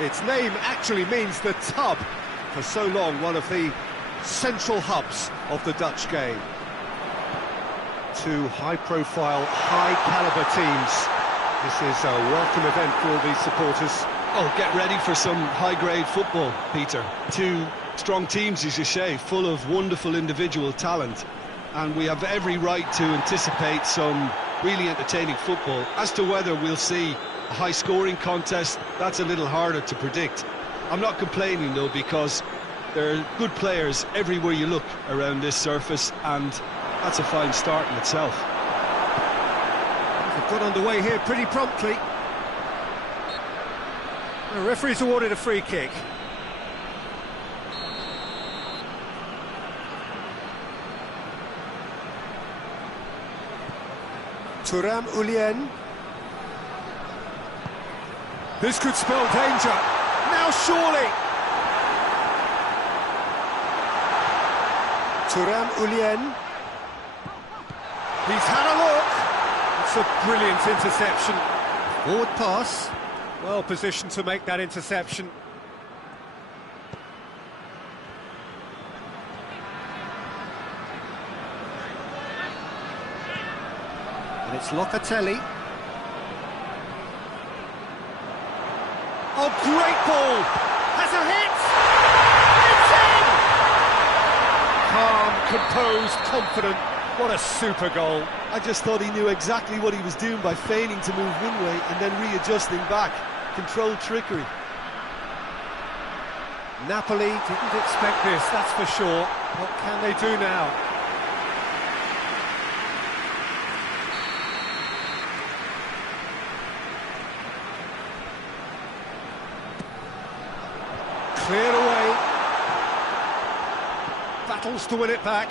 Its name actually means the tub. For so long, one of the central hubs of the Dutch game. Two high-profile, high-caliber teams. This is a welcome event for all these supporters. Oh, get ready for some high-grade football, Peter. Two strong teams, as you say, full of wonderful individual talent. And we have every right to anticipate some really entertaining football. As to whether we'll see a high-scoring contest, that's a little harder to predict. I'm not complaining, though, because there are good players everywhere you look around this surface, and that's a fine start in itself. They've got underway here pretty promptly. The referee's awarded a free kick. Thuram Ullien. This could spell danger. Now surely. Thuram Ullien. He's had a look. It's a brilliant interception. Forward pass. Well positioned to make that interception. And it's Locatelli. Oh, great ball! Has a hit! It's in! Calm, composed, confident. What a super goal. I just thought he knew exactly what he was doing by feigning to move one way and then readjusting back. Controlled trickery. Napoli didn't expect this, that's for sure. What can they do now? Cleared away. Battles to win it back.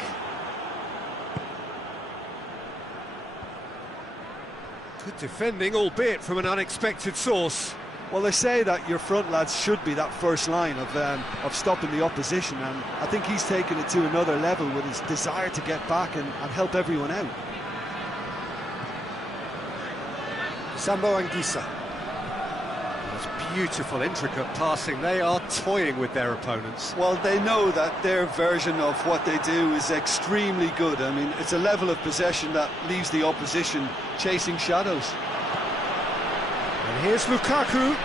Good defending, albeit from an unexpected source. Well, they say that your front lads should be that first line of stopping the opposition, and I think he's taken it to another level with his desire to get back and help everyone out. Sambo Anguissa. That's beautiful, intricate passing. They are toying with their opponents. Well, they know that their version of what they do is extremely good. I mean, it's a level of possession that leaves the opposition chasing shadows. And here's Lukaku.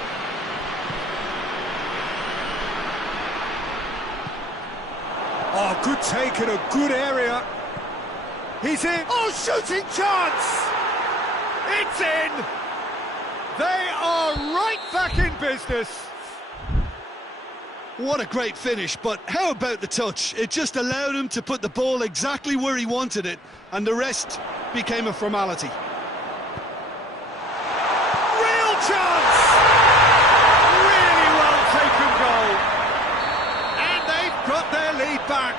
Oh, good take in a good area. He's in. Oh, shooting chance! It's in! They are right back in business. What a great finish, but how about the touch? It just allowed him to put the ball exactly where he wanted it, and the rest became a formality. Real chance! Really well taken goal. And they've got their lead back.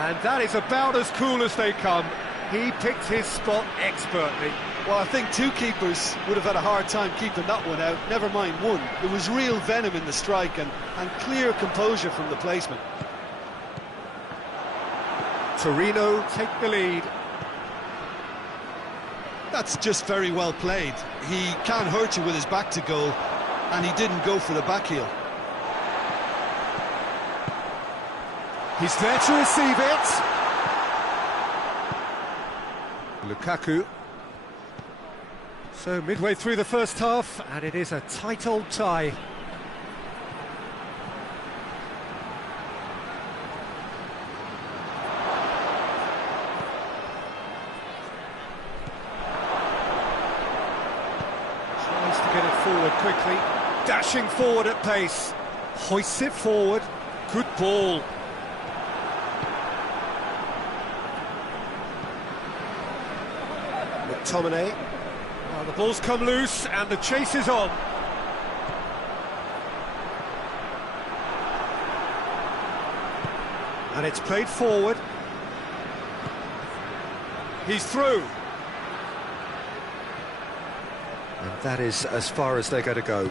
And that is about as cool as they come. He picked his spot expertly. Well, I think two keepers would have had a hard time keeping that one out, never mind one. There was real venom in the strike and clear composure from the placement. Torino take the lead. That's just very well played. He can't hurt you with his back to goal, and he didn't go for the back heel. He's there to receive it. Lukaku. So midway through the first half, and it is a tight old tie. Tries to get it forward quickly, dashing forward at pace, hoists it forward, good ball. McTominay. Well, the ball's come loose and the chase is on. And it's played forward. He's through. And that is as far as they're going to go.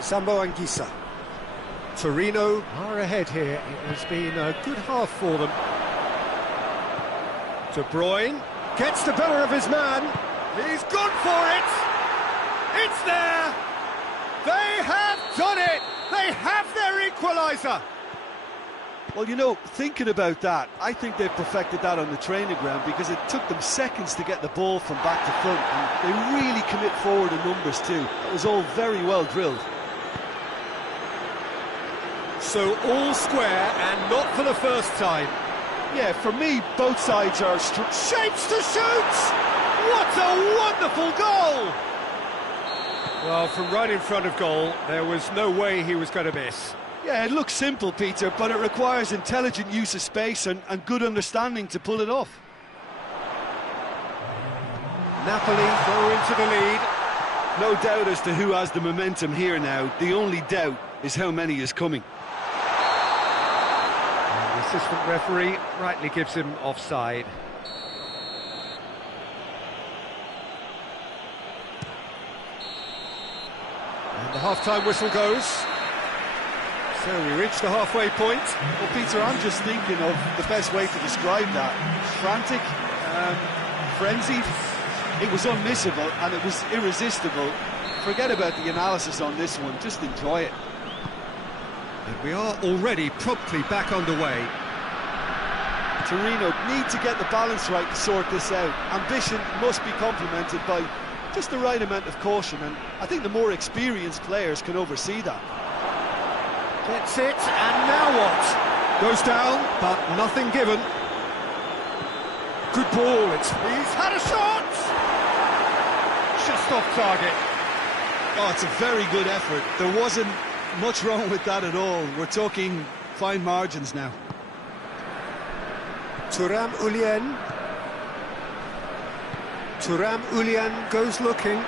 Sambo Anguissa. Torino are ahead here. It has been a good half for them. De Bruyne gets the better of his man. He's gone for it. It's there. They have done it. They have their equaliser. Well, you know, thinking about that, I think they've perfected that on the training ground because it took them seconds to get the ball from back to front, and they really commit forward in numbers too. It was all very well drilled. So all square and not for the first time. Yeah, for me, both sides are Shapes to shoot! What a wonderful goal! Well, from right in front of goal, there was no way he was going to miss. Yeah, it looks simple, Peter, but it requires intelligent use of space and good understanding to pull it off. Napoli go into the lead. No doubt as to who has the momentum here now. The only doubt is how many is coming. And the assistant referee rightly gives him offside. And the half-time whistle goes. So we reach the halfway point. Well, Peter, I'm just thinking of the best way to describe that. Frantic, frenzied. It was unmissable and it was irresistible. Forget about the analysis on this one, just enjoy it. And we are already promptly back underway. Torino need to get the balance right to sort this out. Ambition must be complemented by just the right amount of caution, and I think the more experienced players can oversee that. Gets it, and now what? Goes down, but nothing given. Good ball, he's had a shot! Just off target. Oh, it's a very good effort. There wasn't much wrong with that at all. We're talking fine margins now. Thuram Ulien. Thuram Ulien goes looking.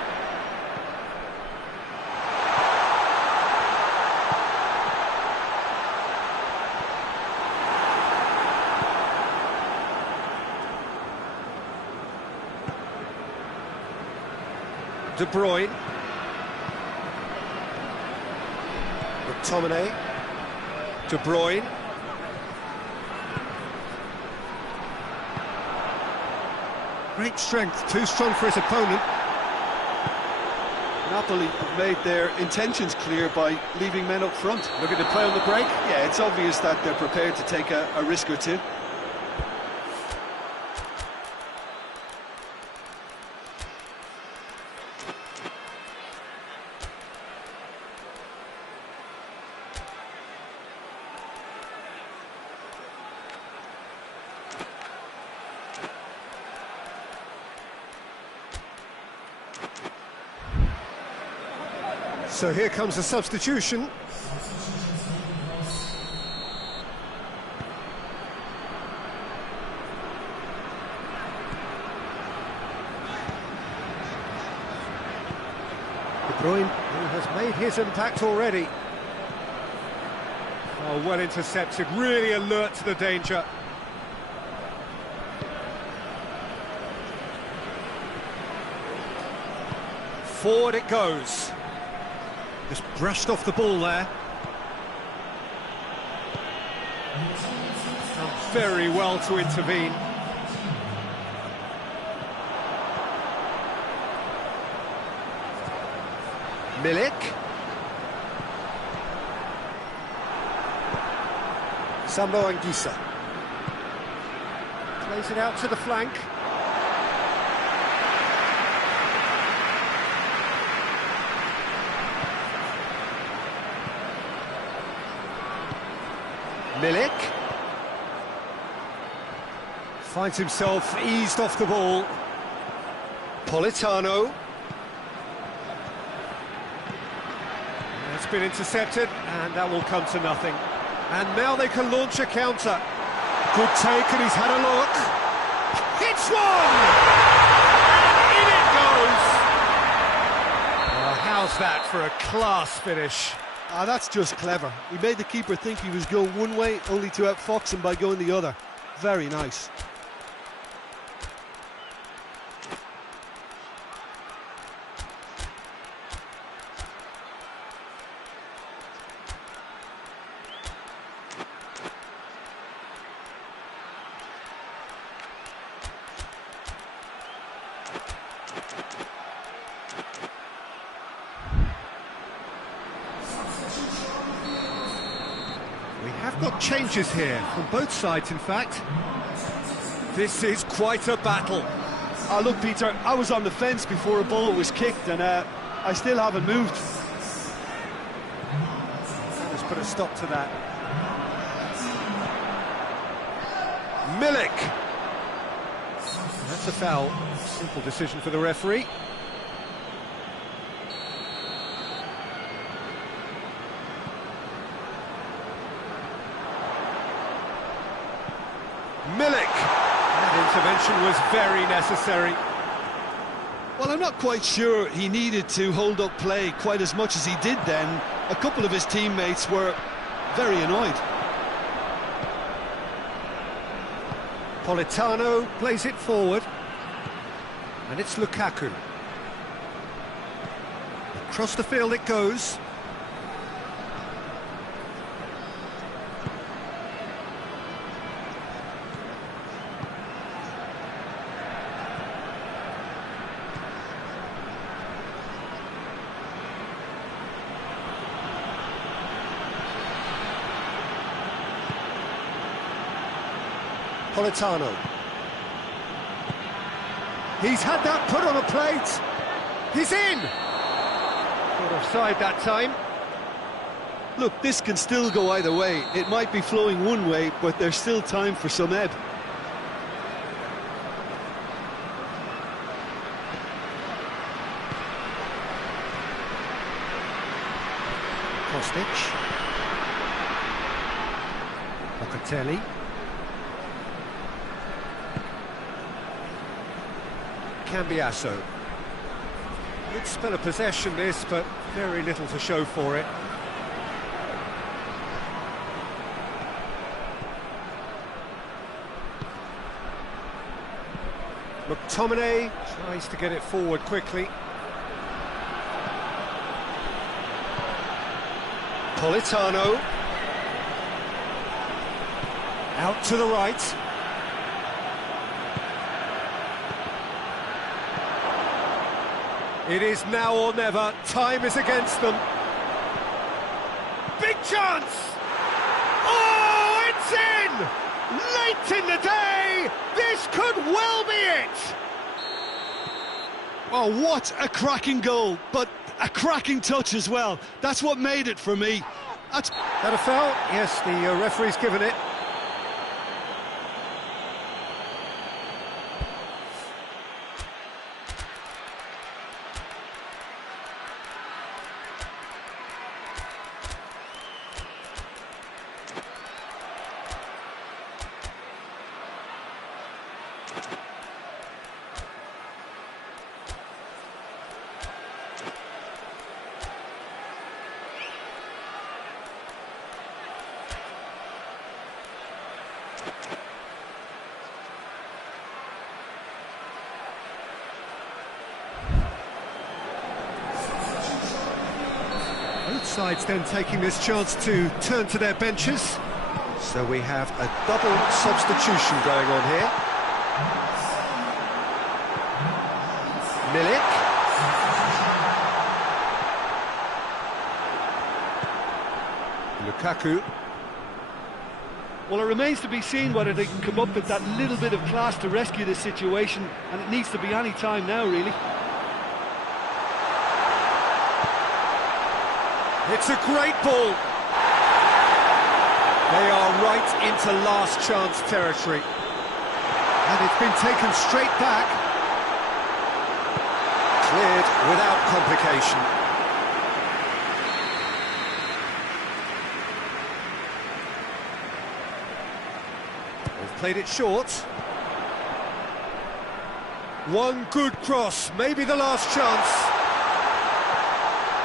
De Bruyne. McTominay. De Bruyne. Great strength, too strong for his opponent. Napoli have made their intentions clear by leaving men up front. Looking to play on the break. Yeah, it's obvious that they're prepared to take a risk or two. So here comes the substitution. De Bruyne, who has made his impact already. Oh, well intercepted, really alert to the danger. Forward it goes. Just brushed off the ball there. Done very well to intervene. Milik. Sambo Anguissa. Plays it out to the flank. Milik finds himself eased off the ball. Politano. It's been intercepted, and that will come to nothing. And now they can launch a counter. Good take, and he's had a look. Hits one! And in it goes! Well, how's that for a class finish? Ah, that's just clever. He made the keeper think he was going one way, only to outfox him by going the other. Very nice. changes here, from both sides in fact. This is quite a battle. Look, Peter, I was on the fence before a ball was kicked, and I still haven't moved. Let's put a stop to that. Milik! That's a foul. Simple decision for the referee. Milik! That intervention was very necessary. Well, I'm not quite sure he needed to hold up play quite as much as he did then. A couple of his teammates were very annoyed. Politano plays it forward. And it's Lukaku. Across the field it goes. Politano. He's had that put on a plate. He's in. Got offside that time. Look, this can still go either way. It might be flowing one way, but there's still time for some ebb. Kostic. Locatelli. Cambiasso. Good spell of possession this, but very little to show for it. McTominay tries to get it forward quickly. Politano. Out to the right. It is now or never. Time is against them. Big chance! Oh, it's in! Late in the day! This could well be it! Oh, what a cracking goal, but a cracking touch as well. That's what made it for me. That a foul? Yes, the referee's given it. Both sides then taking this chance to turn to their benches. So we have a double substitution going on here. Milik. Lukaku. Well, it remains to be seen whether they can come up with that little bit of class to rescue this situation, and it needs to be any time now, really. It's a great ball. They are right into last chance territory. And it's been taken straight back. Cleared without complication. They've played it short. One good cross, maybe the last chance.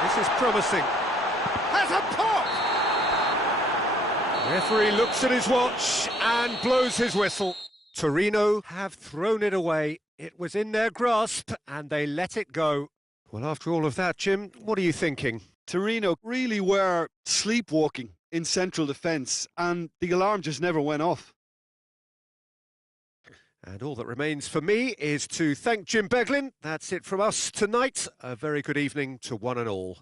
This is promising. Has a pop! Referee looks at his watch and blows his whistle. Torino have thrown it away. It was in their grasp and they let it go. Well, after all of that, Jim, what are you thinking? Torino really were sleepwalking in central defence, and the alarm just never went off. And all that remains for me is to thank Jim Beglin. That's it from us tonight. A very good evening to one and all.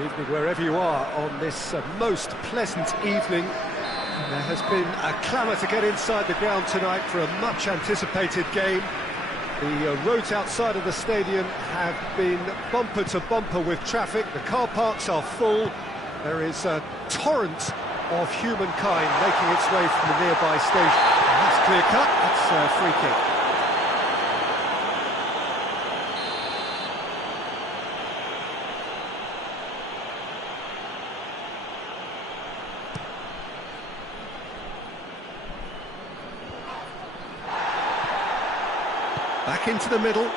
Good evening wherever you are on this most pleasant evening. There has been a clamour to get inside the ground tonight for a much anticipated game. The roads outside of the stadium have been bumper to bumper with traffic. The car parks are full. There is a torrent of humankind making its way from the nearby station. And that's clear cut, that's a free kick. Back into the middle.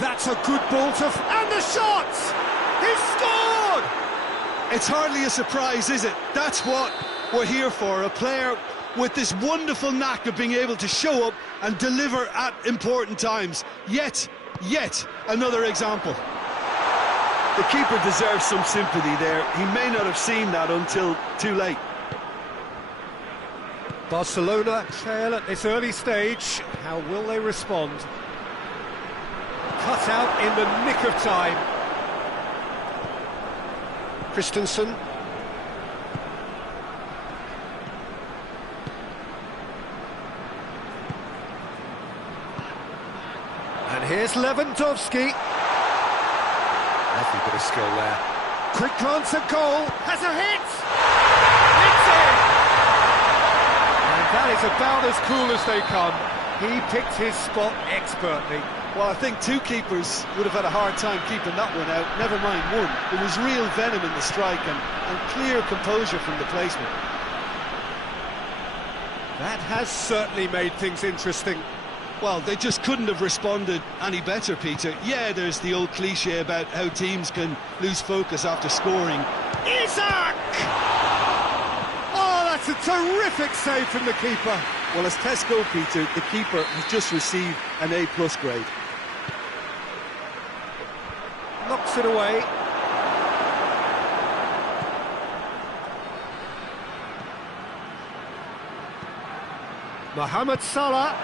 That's a good ball to... and the shot! He scored! It's hardly a surprise, is it? That's what we're here for, a player with this wonderful knack of being able to show up and deliver at important times. Yet another example. The keeper deserves some sympathy there. He may not have seen that until too late. Barcelona trail at this early stage. How will they respond? Cut out in the nick of time. Christensen. And here's Lewandowski. Lovely bit of skill there. Quick glance at goal. Has a hit! It's in! And that is about as cool as they come. He picked his spot expertly. Well, I think two keepers would have had a hard time keeping that one out, never mind one. There was real venom in the strike and clear composure from the placement. That has certainly made things interesting. Well, they just couldn't have responded any better, Peter. Yeah, there's the old cliche about how teams can lose focus after scoring. Isaac! Oh, that's a terrific save from the keeper. Well, as tests go, Peter, the keeper has just received an A+ grade. Knocks it away. Mohamed Salah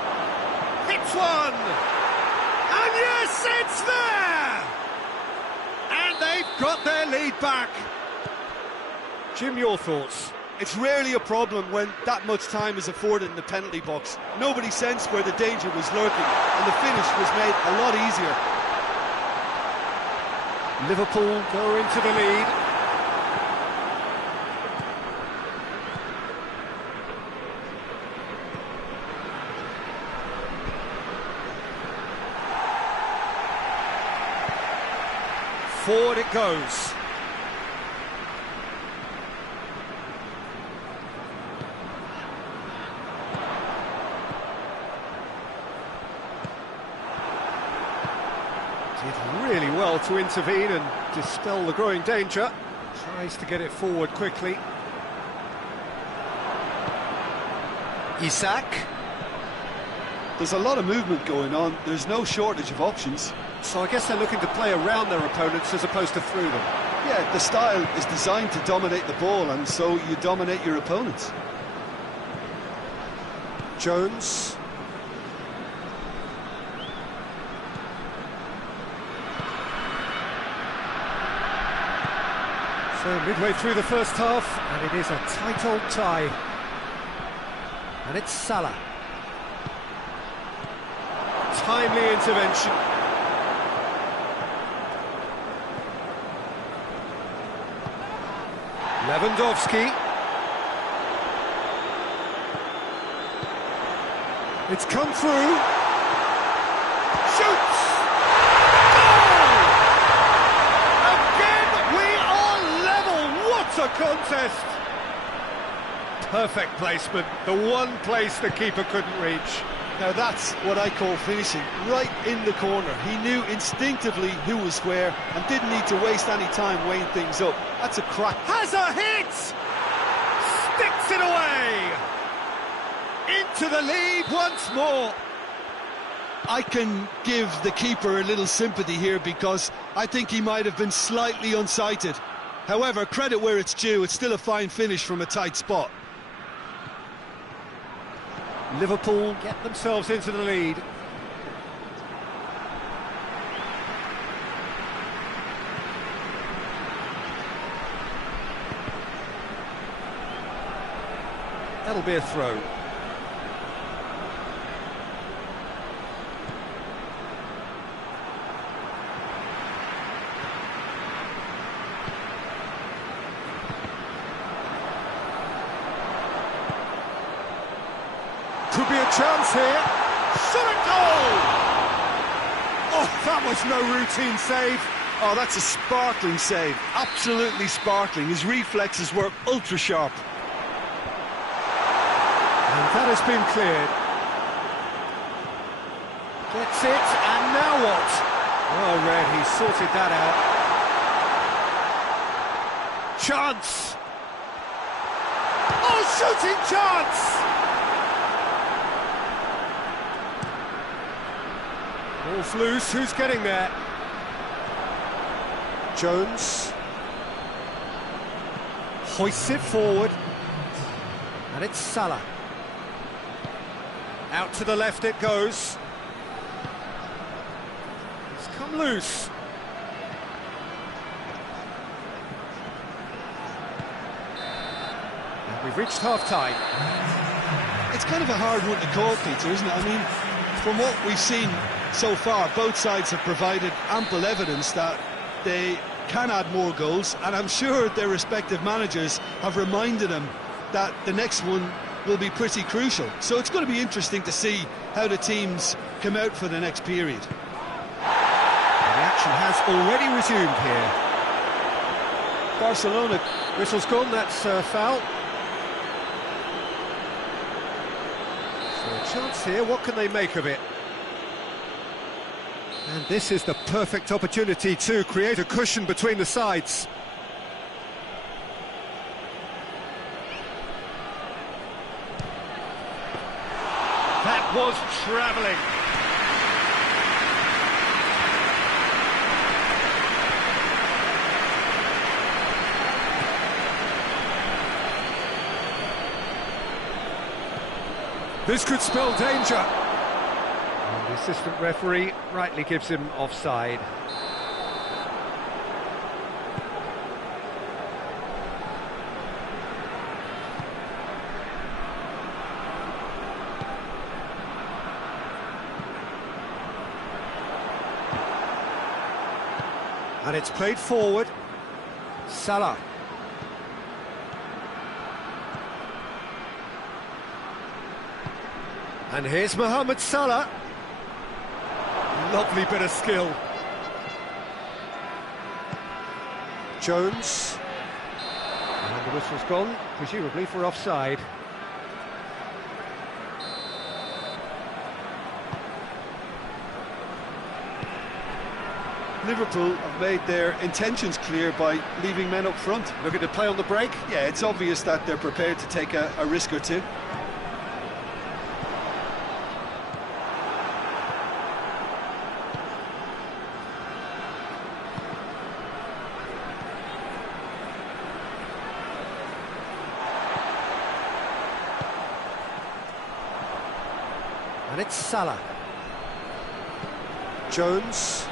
hits one! And yes, it's there! And they've got their lead back. Jim, your thoughts? It's rarely a problem when that much time is afforded in the penalty box. Nobody sensed where the danger was lurking, and the finish was made a lot easier. Liverpool go into the lead. Forward it goes. Did really well to intervene and dispel the growing danger. Tries to get it forward quickly. Isaac. There's a lot of movement going on. There's no shortage of options. So I guess they're looking to play around their opponents as opposed to through them. Yeah, the style is designed to dominate the ball, and so you dominate your opponents. Jones. So midway through the first half, and it is a tight old tie. And it's Salah. Timely intervention. Lewandowski. It's come through. Shoots! Goal! Again, we are level. What a contest! Perfect placement. The one place the keeper couldn't reach. Now that's what I call finishing, right in the corner. He knew instinctively who was where and didn't need to waste any time weighing things up. That's a crack. Has a hit! Sticks it away! Into the lead once more. I can give the keeper a little sympathy here because I think he might have been slightly unsighted. However, credit where it's due, it's still a fine finish from a tight spot. Liverpool get themselves into the lead. That'll be a throw. Could be a chance here. Shot a goal! Oh, that was no routine save. Oh, that's a sparkling save. Absolutely sparkling. His reflexes were ultra sharp. And that has been cleared. Gets it, and now what? Oh, Red, he sorted that out. Chance! Oh, shooting chance! Ball's loose, who's getting there? Jones hoists it forward, and it's Salah. Out to the left it goes. It's come loose. And we've reached half-time. It's kind of a hard one to call, Peter, isn't it? I mean, from what we've seen so far, both sides have provided ample evidence that they can add more goals, and I'm sure their respective managers have reminded them that the next one will be pretty crucial. So it's going to be interesting to see how the teams come out for the next period. And the action has already resumed here. Barcelona, whistle's gone, that's a foul. So a chance here, what can they make of it? And this is the perfect opportunity to create a cushion between the sides. That was travelling. This could spell danger. And the assistant referee rightly gives him offside. And it's played forward. Salah. And here's Mohamed Salah. Lovely bit of skill. Jones. And the whistle's gone, presumably for offside. Liverpool have made their intentions clear by leaving men up front. Looking to play on the break. Yeah, it's obvious that they're prepared to take a risk or two. And it's Salah. Jones.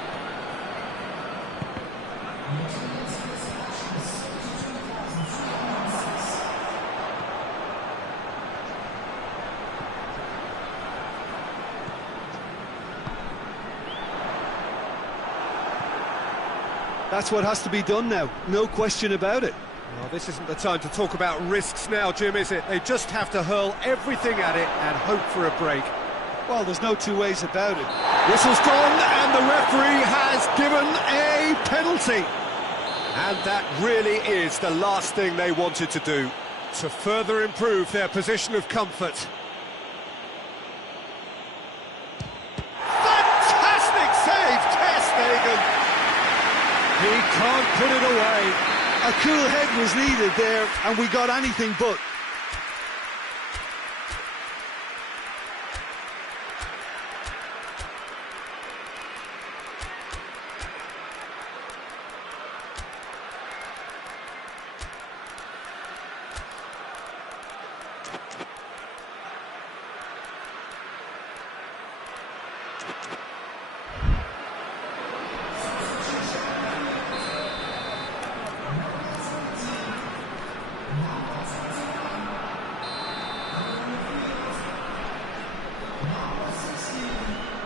That's what has to be done now, no question about it. Well, this isn't the time to talk about risks now, Jim, is it? They just have to hurl everything at it and hope for a break. Well, there's no two ways about it. Whistle's gone, and the referee has given a penalty. And that really is the last thing they wanted to do, to further improve their position of comfort. Fantastic save, Ter Stegen! He can't put it away. A cool head was needed there, and we got anything but.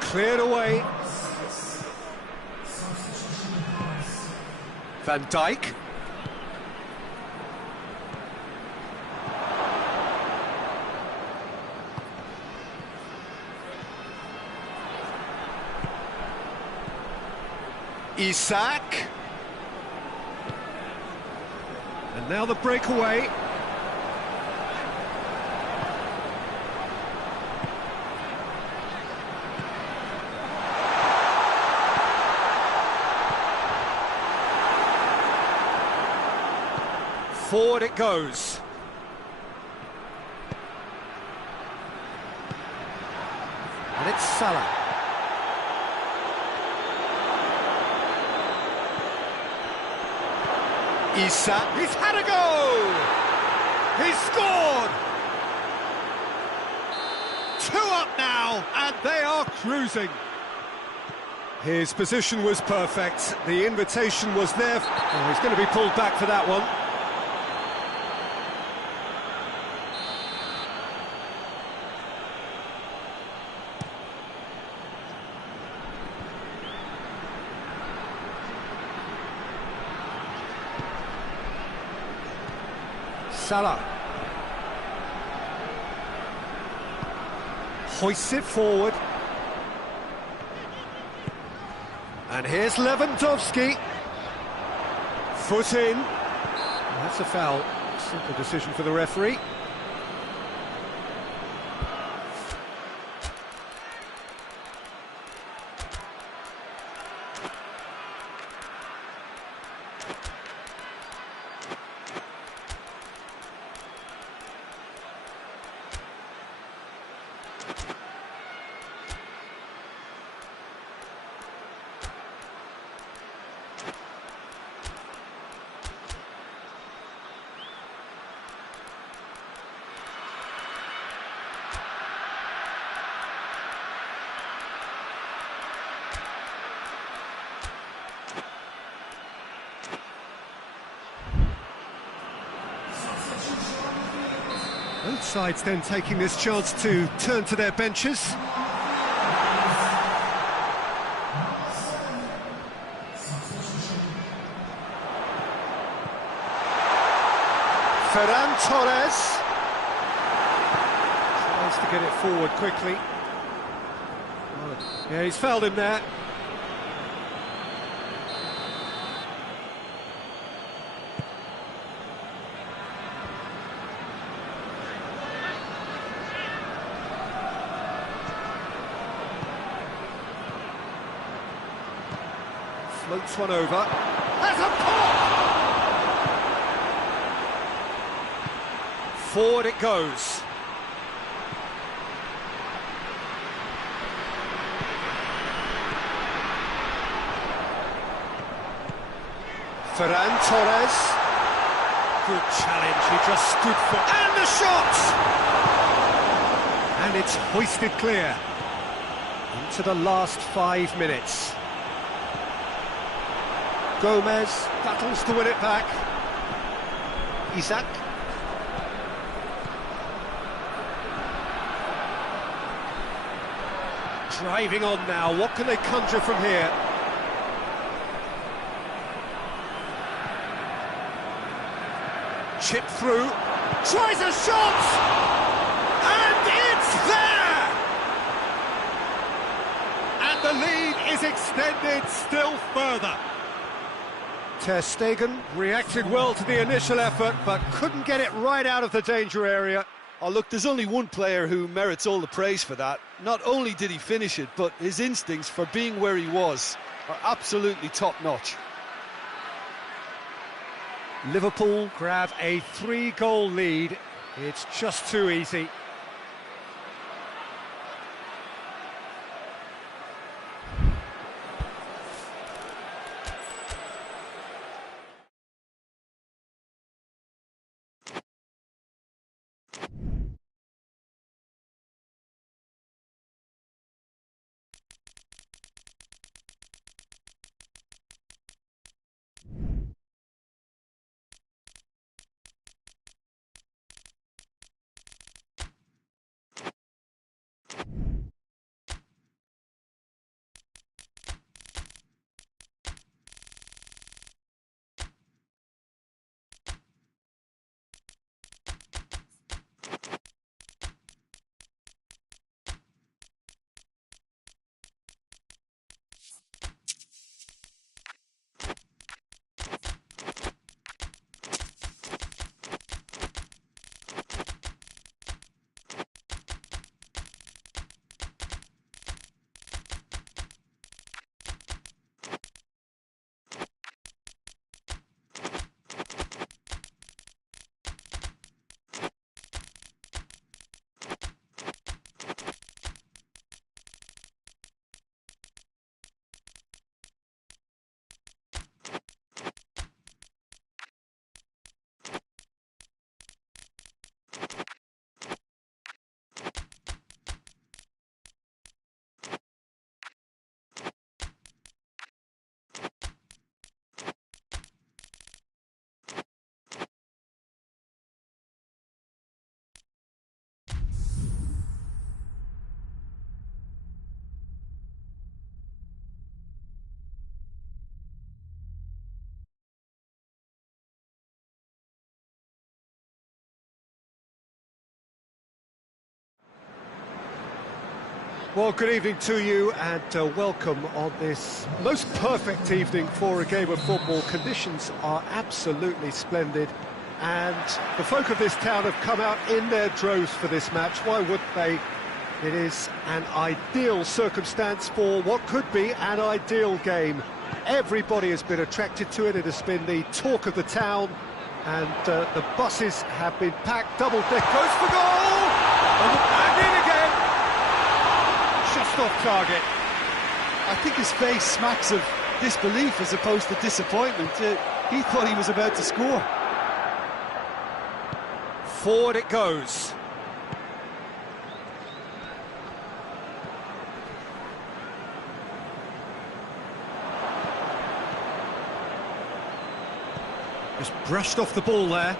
Cleared away. Van Dijk. Isak. And now the breakaway. Forward it goes. And it's Salah. Isak, he's had a go! He's scored! 2 up now, and they are cruising. His position was perfect, the invitation was there. Oh, he's going to be pulled back for that one. Salah hoists it forward, and here's Lewandowski. Foot in. That's a foul. Simple decision for the referee. Both sides then taking this chance to turn to their benches. Ferran Torres tries to get it forward quickly. Yeah, he's fouled him there. Floats one over. There's a pop! Forward it goes. Ferran Torres. Good challenge, he just stood for... And the shot! And it's hoisted clear. Into the last 5 minutes. Gomez battles to win it back. Isak. Driving on now, what can they conjure from here? Chip through, tries a shot! And it's there! And the lead is extended still further. Ter Stegen reacted well to the initial effort, but couldn't get it right out of the danger area. Oh, look, there's only one player who merits all the praise for that. Not only did he finish it, but his instincts for being where he was are absolutely top-notch. Liverpool grab a 3-goal lead. It's just too easy. Well, good evening to you and welcome on this most perfect evening for a game of football. Conditions are absolutely splendid and the folk of this town have come out in their droves for this match. Why wouldn't they? It is an ideal circumstance for what could be an ideal game. Everybody has been attracted to it. It has been the talk of the town and the buses have been packed. Double deck goes for goal! And in again! Just off target. I think his face smacks of disbelief as opposed to disappointment. He thought he was about to score. Forward it goes. Just brushed off the ball there.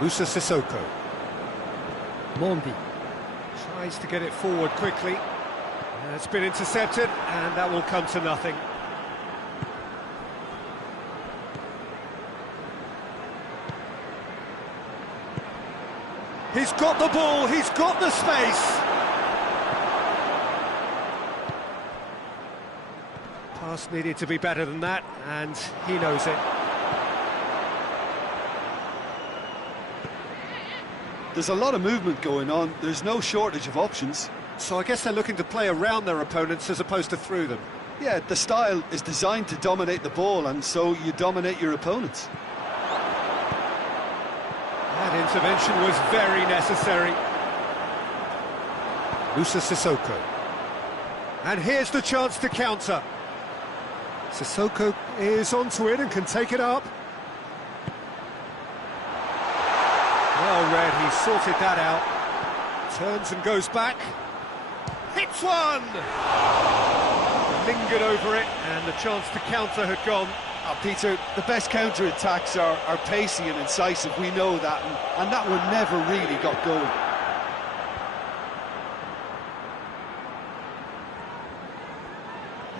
Musa Sissoko. Mondi tries to get it forward quickly. It's been intercepted and that will come to nothing. He's got the ball, he's got the space. Pass needed to be better than that and he knows it. There's a lot of movement going on, there's no shortage of options. So I guess they're looking to play around their opponents as opposed to through them. Yeah, the style is designed to dominate the ball, and so you dominate your opponents. That intervention was very necessary. Musa Sissoko. And here's the chance to counter. Sissoko is onto it and can take it up. Well read, he sorted that out. Turns and goes back. Hits one! Lingered over it, and the chance to counter had gone. Oh, Peter, the best counter-attacks are pacey and incisive, we know that, and that one never really got going.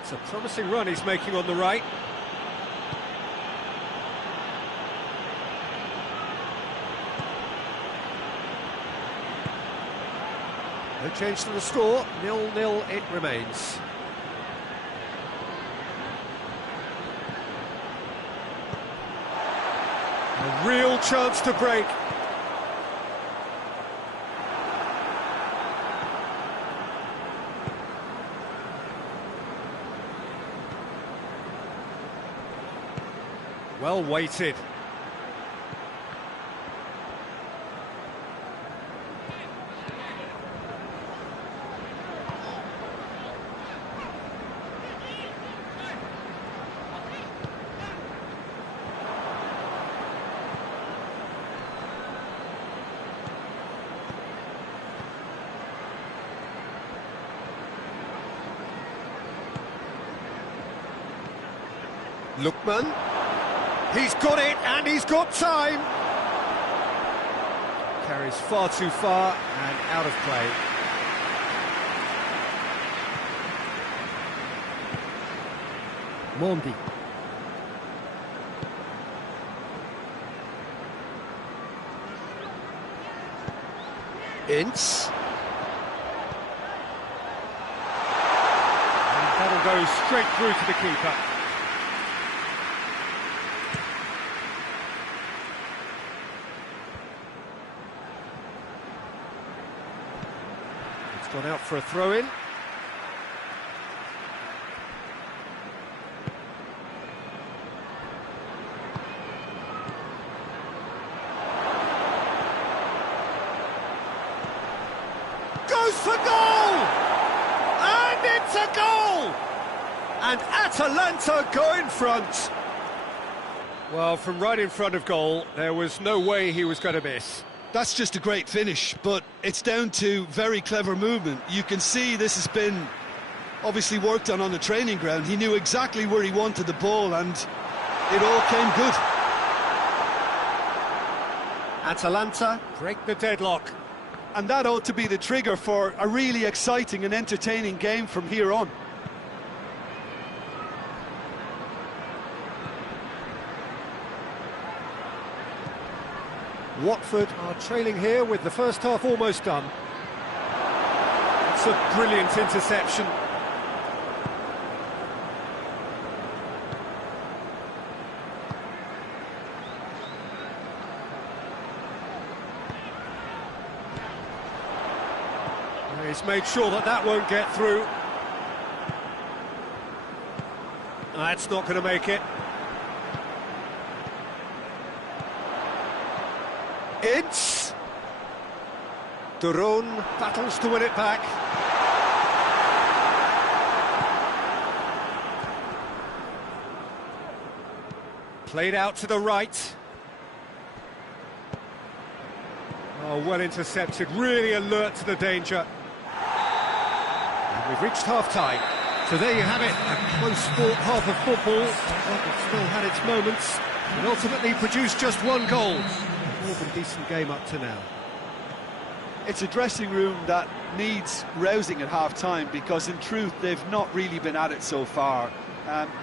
It's a promising run he's making on the right. No change to the score, 0-0 it remains. A real chance to break. Well weighted. Lookman, he's got it and he's got time. Carries far too far and out of play. Mondi. Ince. And that'll go straight through to the keeper. Gone out for a throw-in. Goes for goal! And it's a goal! And Atalanta go in front. Well, from right in front of goal, there was no way he was going to miss. That's just a great finish, but it's down to very clever movement. You can see this has been obviously worked on the training ground. He knew exactly where he wanted the ball and it all came good. Atalanta break the deadlock. And that ought to be the trigger for a really exciting and entertaining game from here on. Watford are trailing here with the first half almost done. It's a brilliant interception. He's made sure that that won't get through. That's not going to make it. It's Duron battles to win it back. Played out to the right. Oh, well intercepted, really alert to the danger. And we've reached half-time. So there you have it, a close fought half of football. It still had its moments, and ultimately produced just one goal. More than decent game up to now. It's a dressing room that needs rousing at half-time, because in truth they've not really been at it so far.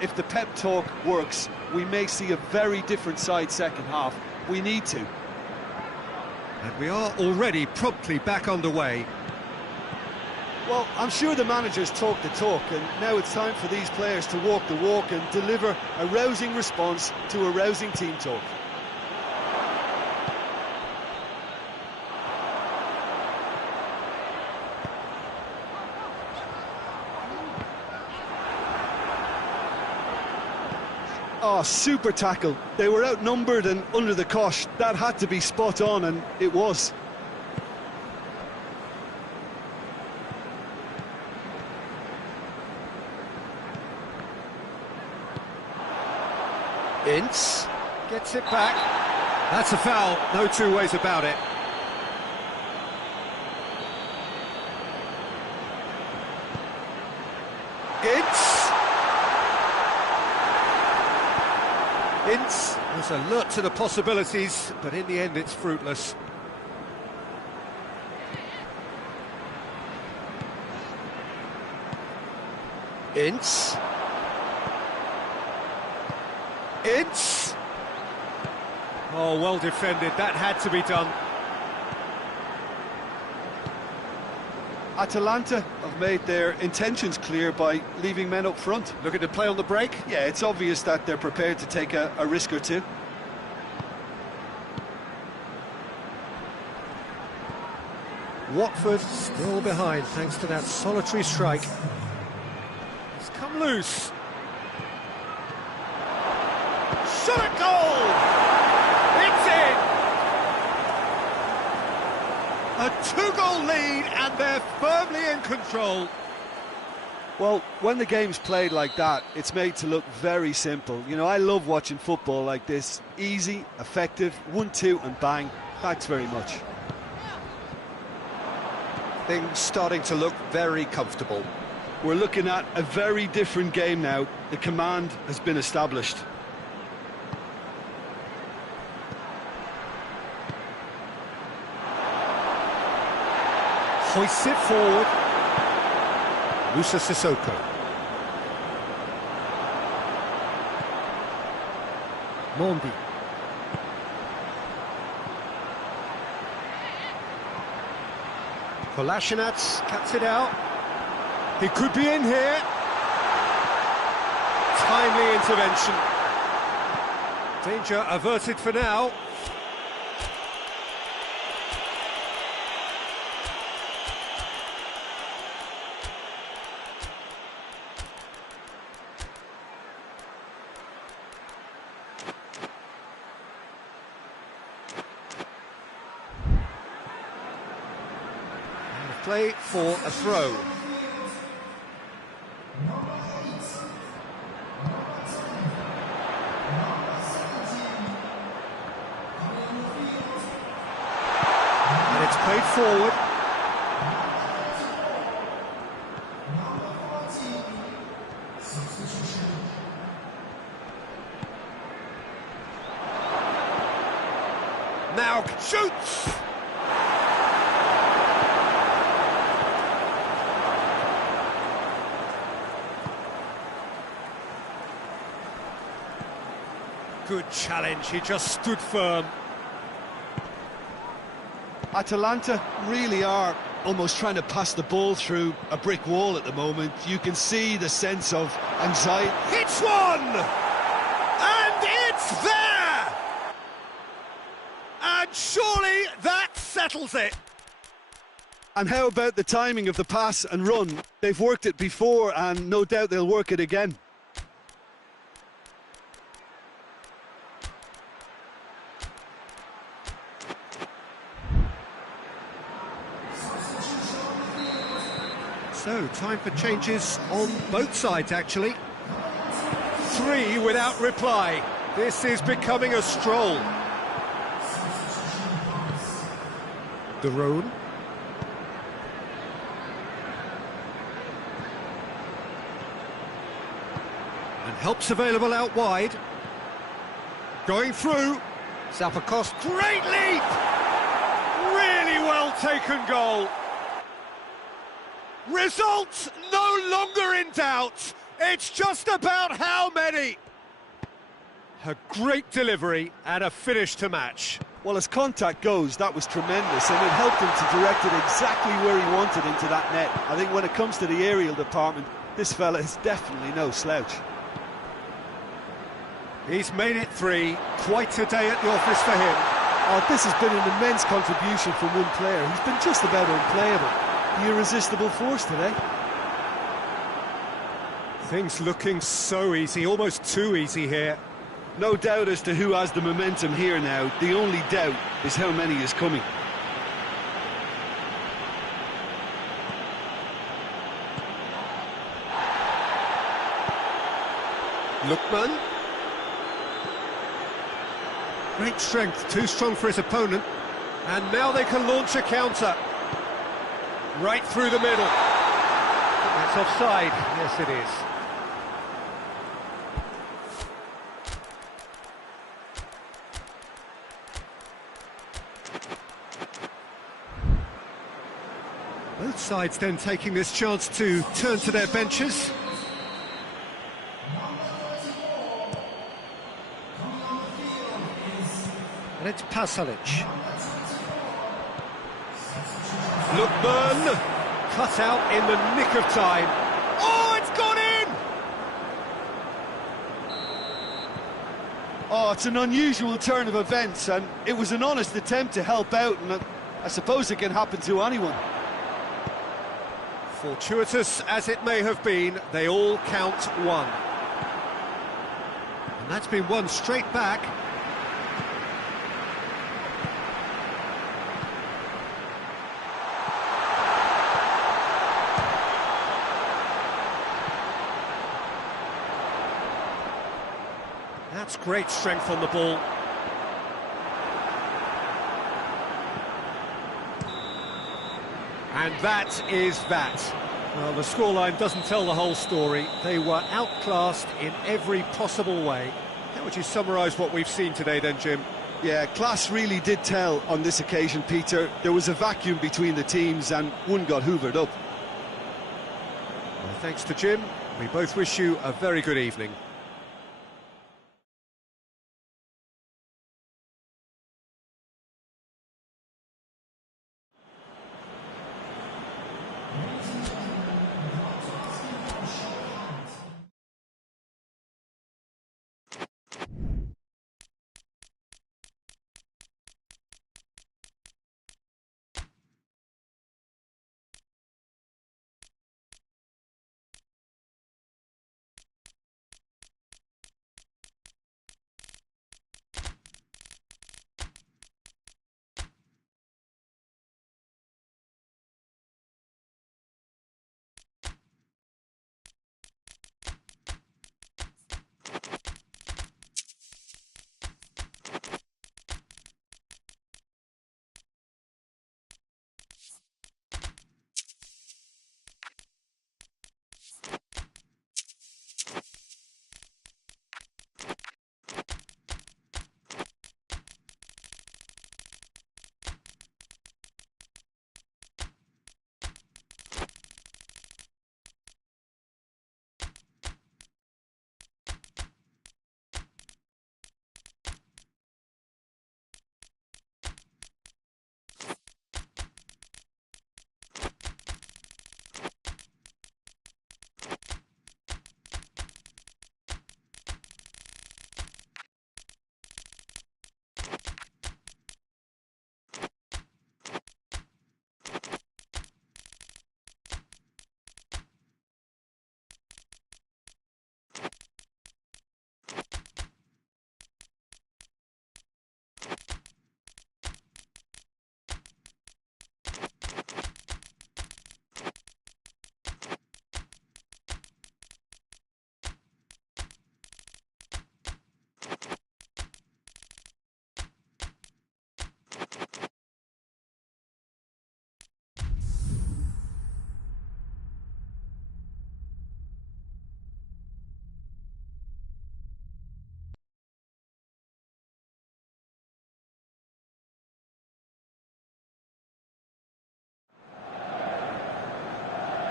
If the pep talk works, we may see a very different side second half. We need to. And we are already promptly back underway. Well, I'm sure the managers talk the talk, and now it's time for these players to walk the walk and deliver a rousing response to a rousing team talk. Oh, super tackle. They were outnumbered and under the cosh. That had to be spot on, and it was. Ince gets it back. That's a foul, no two ways about it. Ince was alert to the possibilities, but in the end it's fruitless. Ince. Oh, well defended, that had to be done. Atalanta have made their intentions clear by leaving men up front. Looking to play on the break? Yeah, it's obvious that they're prepared to take a risk or two. Watford still behind thanks to that solitary strike. It's come loose. Shot at goal! It's in! A two-goal lead and they're firmly in control. Well, when the game's played like that, it's made to look very simple. You know, I love watching football like this. Easy, effective, 1-2 and bang. Thanks very much. Things starting to look very comfortable. We're looking at a very different game now. The command has been established. Hoists it forward. Musa Sissoko. Mondi. Kolasinac cuts it out. He could be in here. Timely intervention. Danger averted for now. Play for a throw. And it's played forward. Now shoots! Good challenge, he just stood firm. Atalanta really are almost trying to pass the ball through a brick wall at the moment. You can see the sense of anxiety. Hits one! And it's there! And surely that settles it. And how about the timing of the pass and run? They've worked it before, and no doubt they'll work it again. So, time for changes on both sides, actually. 3 without reply. This is becoming a stroll. De Roon. And help's available out wide. Going through. Zappacost. Great leap! Really well taken goal. Results no longer in doubt. It's just about how many. A great delivery and a finish to match. Well, as contact goes, that was tremendous, and it helped him to direct it exactly where he wanted into that net. I think when it comes to the aerial department, this fella is definitely no slouch. He's made it 3. Quite a day at the office for him. Oh, this has been an immense contribution from one player. He's been just about unplayable. The irresistible force today. Things looking so easy, almost too easy here. No doubt as to who has the momentum here now. The only doubt is how many is coming. Lookman. Great strength, too strong for his opponent. And now they can launch a counter. Right through the middle. That's offside. Yes, it is. Both sides then taking this chance to turn to their benches. And it's Pasalic. Lookman, cut out in the nick of time. Oh, it's gone in! Oh, it's an unusual turn of events, and it was an honest attempt to help out, and I suppose it can happen to anyone. Fortuitous as it may have been, they all count 1. And that's been won straight back. That's great strength on the ball. And that is that. Well, the scoreline doesn't tell the whole story. They were outclassed in every possible way. How would you summarise what we've seen today then, Jim? Yeah, class really did tell on this occasion, Peter. There was a vacuum between the teams and one got hoovered up. Well, thanks to Jim. We both wish you a very good evening.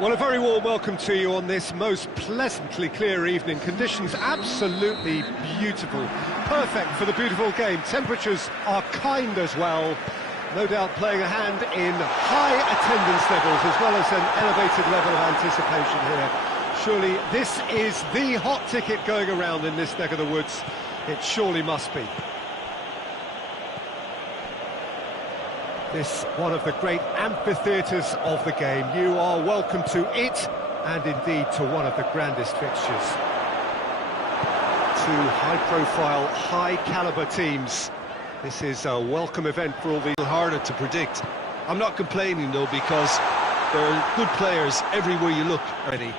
Well, a very warm welcome to you on this most pleasantly clear evening. Conditions absolutely beautiful, perfect for the beautiful game. Temperatures are kind as well, no doubt playing a hand in high attendance levels as well as an elevated level of anticipation here. Surely this is the hot ticket going around in this neck of the woods. It surely must be. This one of the great amphitheatres of the game. You are welcome to it, and indeed to one of the grandest fixtures. Two high-profile, high-caliber teams. This is a welcome event for all the... Harder to predict. I'm not complaining though, because there are good players everywhere you look already.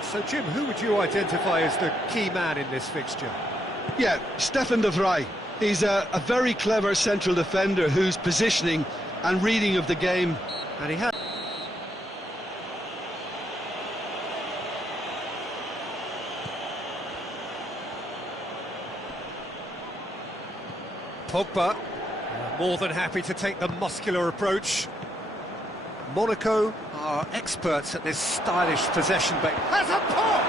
So Jim, who would you identify as the key man in this fixture? Yeah, Stefan de Vrij. He's a very clever central defender whose positioning and reading of the game. And he has... Pogba, more than happy to take the muscular approach. Monaco are experts at this stylish possession, but has a pop!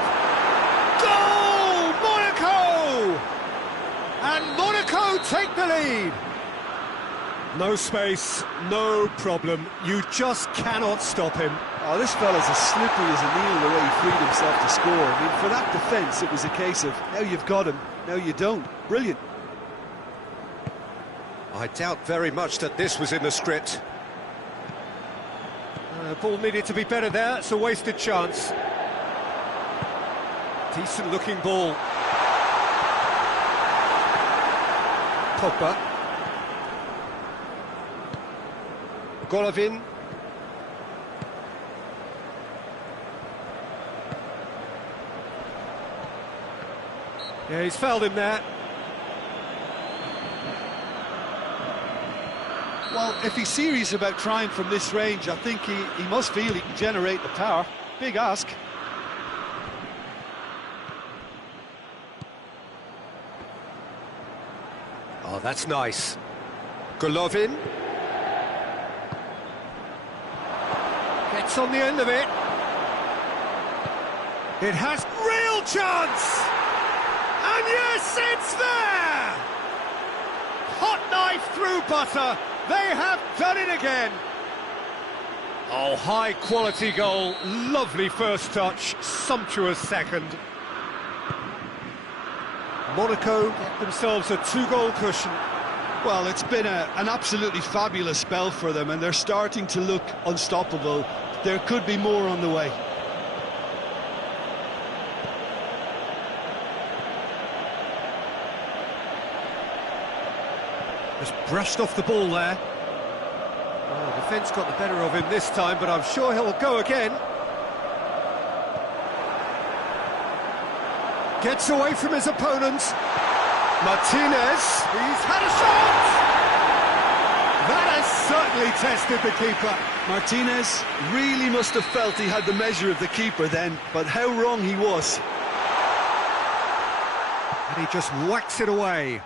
Goal! Monaco! And Monaco take the lead. No space, no problem. You just cannot stop him. Oh, this fella's as slippery as a needle the way he freed himself to score. I mean, for that defence, it was a case of, now you've got him, now you don't. Brilliant. I doubt very much that this was in the script. Ball needed to be better there. It's a wasted chance. Decent looking ball. Pogba. Golovin. Yeah, he's fouled him there. Well, if he's serious about trying from this range, I think he must feel he can generate the power. Big ask. Oh, that's nice. Golovin. Gets on the end of it. It has real chance! And yes, it's there! Hot knife through butter. They have done it again. Oh, high-quality goal. Lovely first touch. Sumptuous second. Monaco get themselves a two-goal cushion. Well, it's been an absolutely fabulous spell for them, and they're starting to look unstoppable. There could be more on the way. Just brushed off the ball there. Oh, defence got the better of him this time, but I'm sure he'll go again. Gets away from his opponent. Martinez, he's had a shot! That has certainly tested the keeper. Martinez really must have felt he had the measure of the keeper then, but how wrong he was. And he just whacks it away.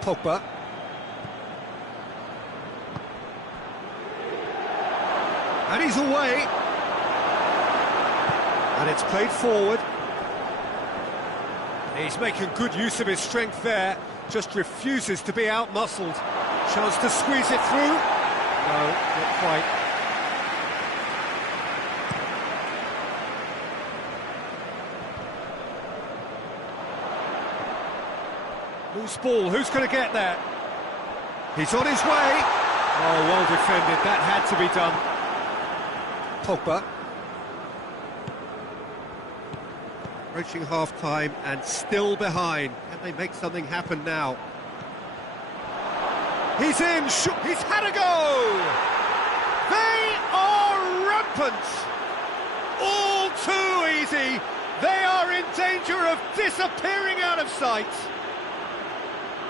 Pogba. And he's away. And it's played forward. He's making good use of his strength there. Just refuses to be out-muscled. Chance to squeeze it through. No, not quite. Loose ball, who's going to get there? He's on his way. Oh, well defended, that had to be done. Pogba. Approaching half-time and still behind. Can they make something happen now? He's in, he's had a go! They are rampant! All too easy! They are in danger of disappearing out of sight!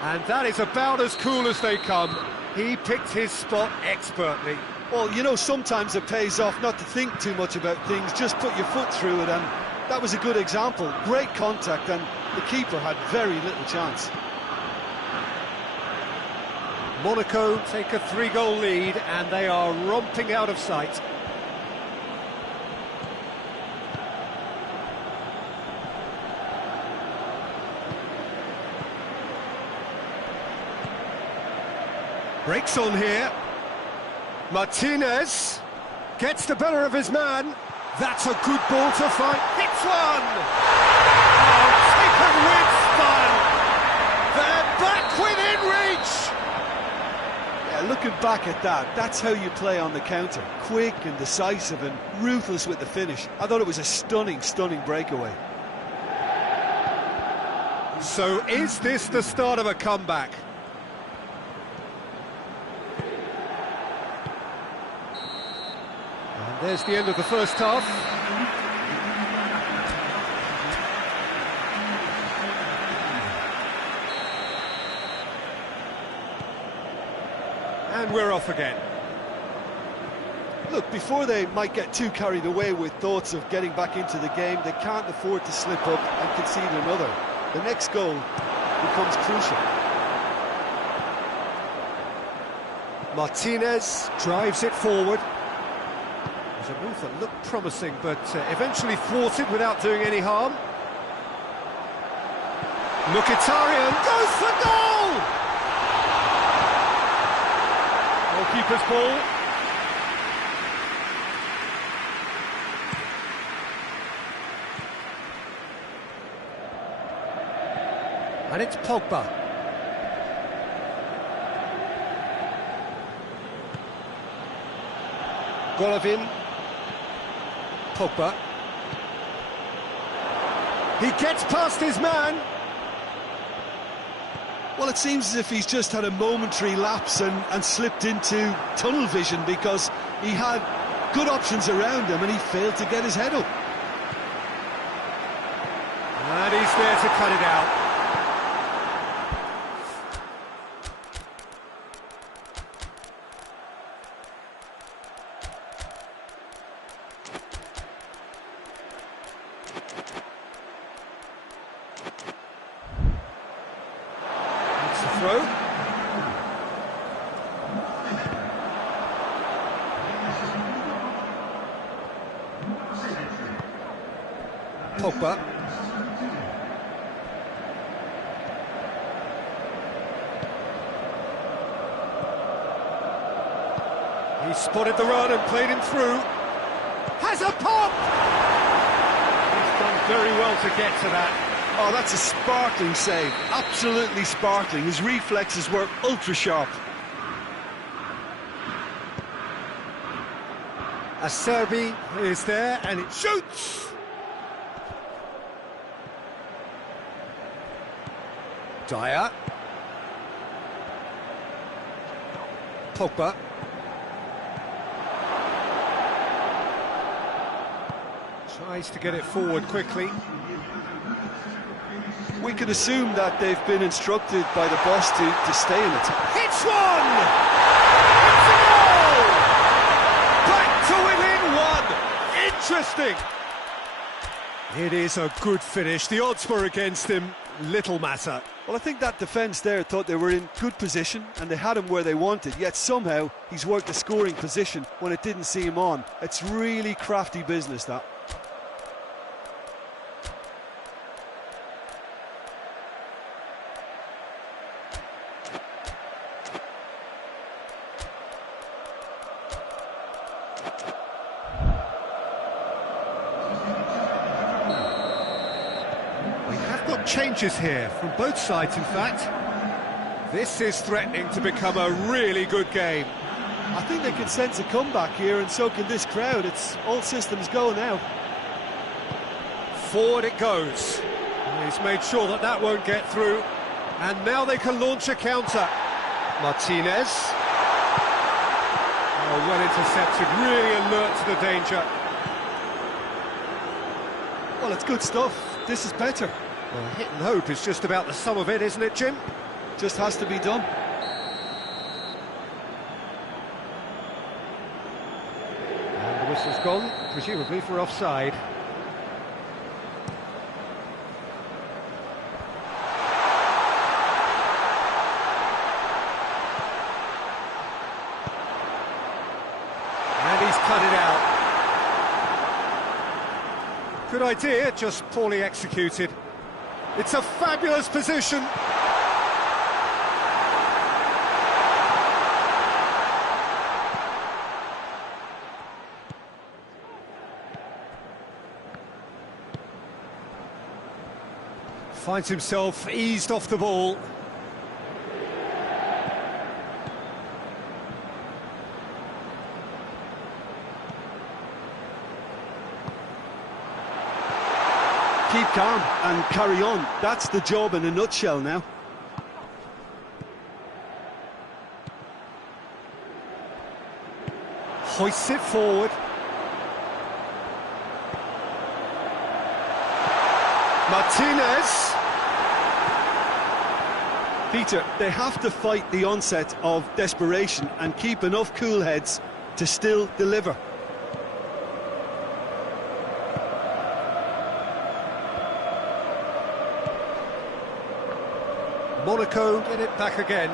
And that is about as cool as they come. He picked his spot expertly. Well, you know, sometimes it pays off not to think too much about things, just put your foot through it, and that was a good example. Great contact, and the keeper had very little chance. Monaco take a 3-goal lead, and they are romping out of sight. Breaks on here. Martinez gets the better of his man. That's a good ball to fight. Hits one! Oh, taken with style. They're back within reach. Yeah, looking back at that, that's how you play on the counter. Quick and decisive and ruthless with the finish. I thought it was a stunning, stunning breakaway. So is this the start of a comeback? And there's the end of the first half. And we're off again. Look, before they might get too carried away with thoughts of getting back into the game, they can't afford to slip up and concede another. The next goal becomes crucial. Martinez drives it forward. It was a move that looked promising, but eventually thwarted without doing any harm. Mkhitaryan goes for goal! Goalkeeper's ball. And it's Pogba. Golovin. Pogba. He gets past his man. Well, it seems as if he's just had a momentary lapse and slipped into tunnel vision, because he had good options around him and he failed to get his head up. And he's there to cut it out. Throw. Pogba. He spotted the run and played him through. Has a pop! He's done very well to get to that. Oh, that's a sparkling save. Absolutely sparkling. His reflexes were ultra sharp. Acerbi is there and it shoots! Dyer. Pogba. Tries to get it forward quickly. We can assume that they've been instructed by the boss to stay in it. Hits one! It's a goal! Back to within one! Interesting! It is a good finish. The odds were against him. Little matter. Well, I think that defence there thought they were in good position and they had him where they wanted, yet somehow he's worked a scoring position when it didn't see him on. It's really crafty business, that. Changes here from both sides, in fact. This is threatening to become a really good game. I think they can sense a comeback here, and so can this crowd. It's all systems go now. Forward it goes. He's made sure that that won't get through, and now they can launch a counter. Martinez. Oh, well intercepted, really alert to the danger. Well, it's good stuff. This is better. Well, hit and hope is just about the sum of it, isn't it, Jim? Just has to be done. And the whistle's gone, presumably for offside. out. Good idea, just poorly executed. It's a fabulous position. Finds himself eased off the ball. Keep calm and carry on. That's the job in a nutshell now. Hoists it forward. Martinez. Peter, they have to fight the onset of desperation and keep enough cool heads to still deliver. Monaco get it back again.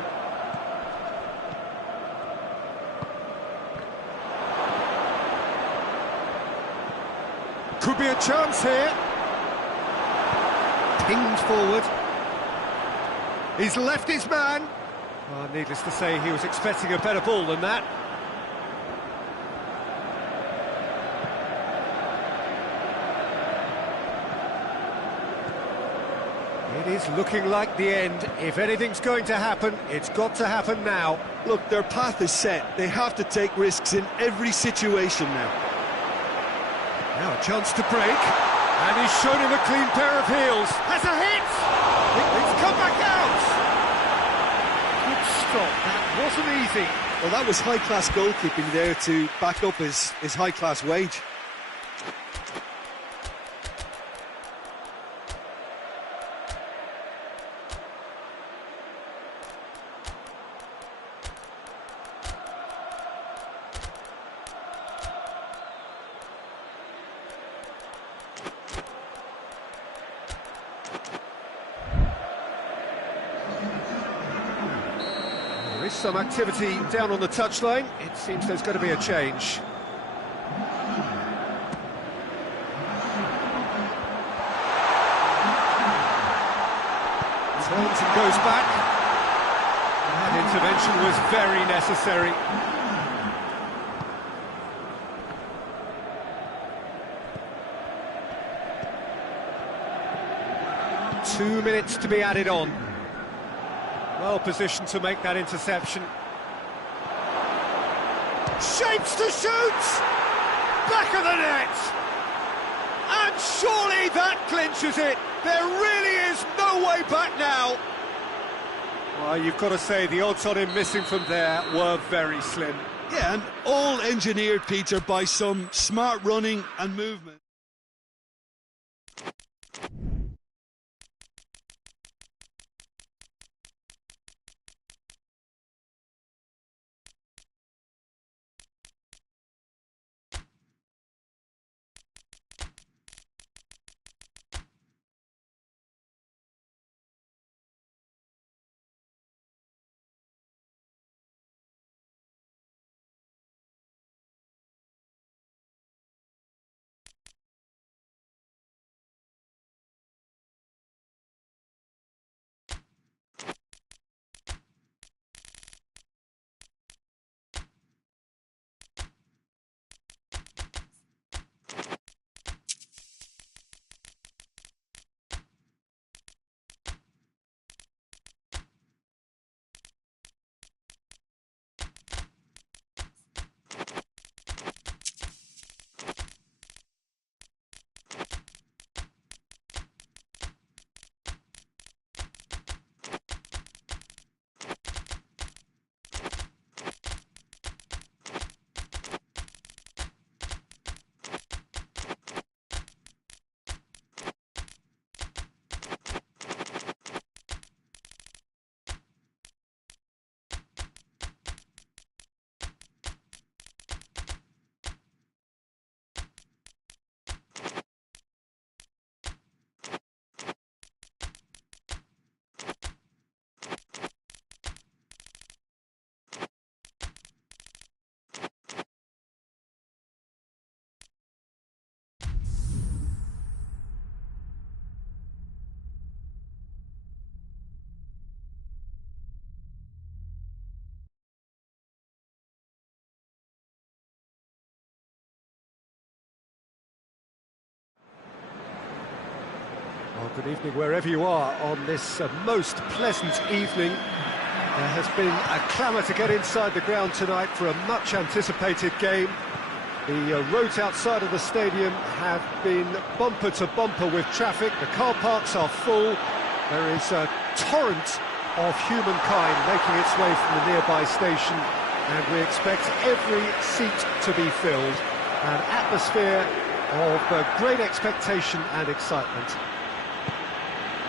Could be a chance here. Pinged forward. He's left his man. Well, needless to say, he was expecting a better ball than that. It is looking like the end. If anything's going to happen, it's got to happen now. Look, their path is set. They have to take risks in every situation now. Now a chance to break. And he's shown him a clean pair of heels. Has a hit! It's come back out! Good stop. That wasn't easy. Well, that was high-class goalkeeping there to back up his high-class wage. There is some activity down on the touchline. It seems there's going to be a change. Turns and goes back. That intervention was very necessary. 2 minutes to be added on. Well positioned to make that interception. Shapes to shoot! Back of the net! And surely that clinches it! There really is no way back now! Well, you've got to say the odds on him missing from there were very slim. Yeah, and all engineered, Peter, by some smart running and movement. Well, good evening wherever you are on this most pleasant evening. There has been a clamour to get inside the ground tonight for a much-anticipated game. The roads outside of the stadium have been bumper to bumper with traffic. The car parks are full. There is a torrent of humankind making its way from the nearby station, and we expect every seat to be filled. An atmosphere of great expectation and excitement.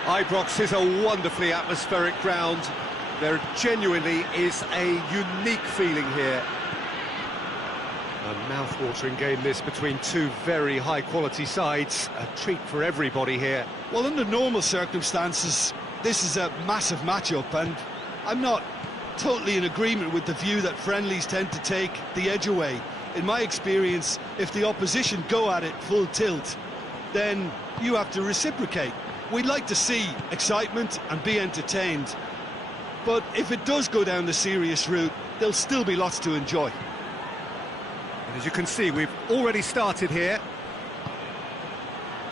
Ibrox is a wonderfully atmospheric ground. There genuinely is a unique feeling here. A mouth-watering game this between two very high-quality sides. A treat for everybody here. Well, under normal circumstances, this is a massive matchup, and I'm not totally in agreement with the view that friendlies tend to take the edge away. In my experience, if the opposition go at it full tilt, then you have to reciprocate. We'd like to see excitement and be entertained, but if it does go down the serious route, there'll still be lots to enjoy. And as you can see, we've already started here.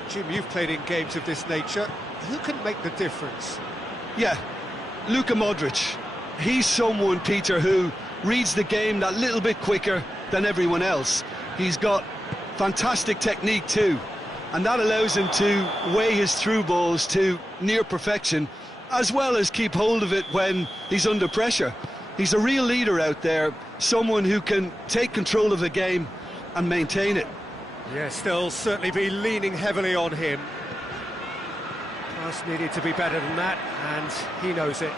Jim, you've played in games of this nature. Who can make the difference? Yeah, Luka Modric. He's someone, Peter, who reads the game that little bit quicker than everyone else. He's got fantastic technique too, and that allows him to weigh his through balls to near perfection, as well as keep hold of it when he's under pressure. He's a real leader out there, someone who can take control of the game and maintain it. Yes, they'll certainly be leaning heavily on him. Pass needed to be better than that, and he knows it.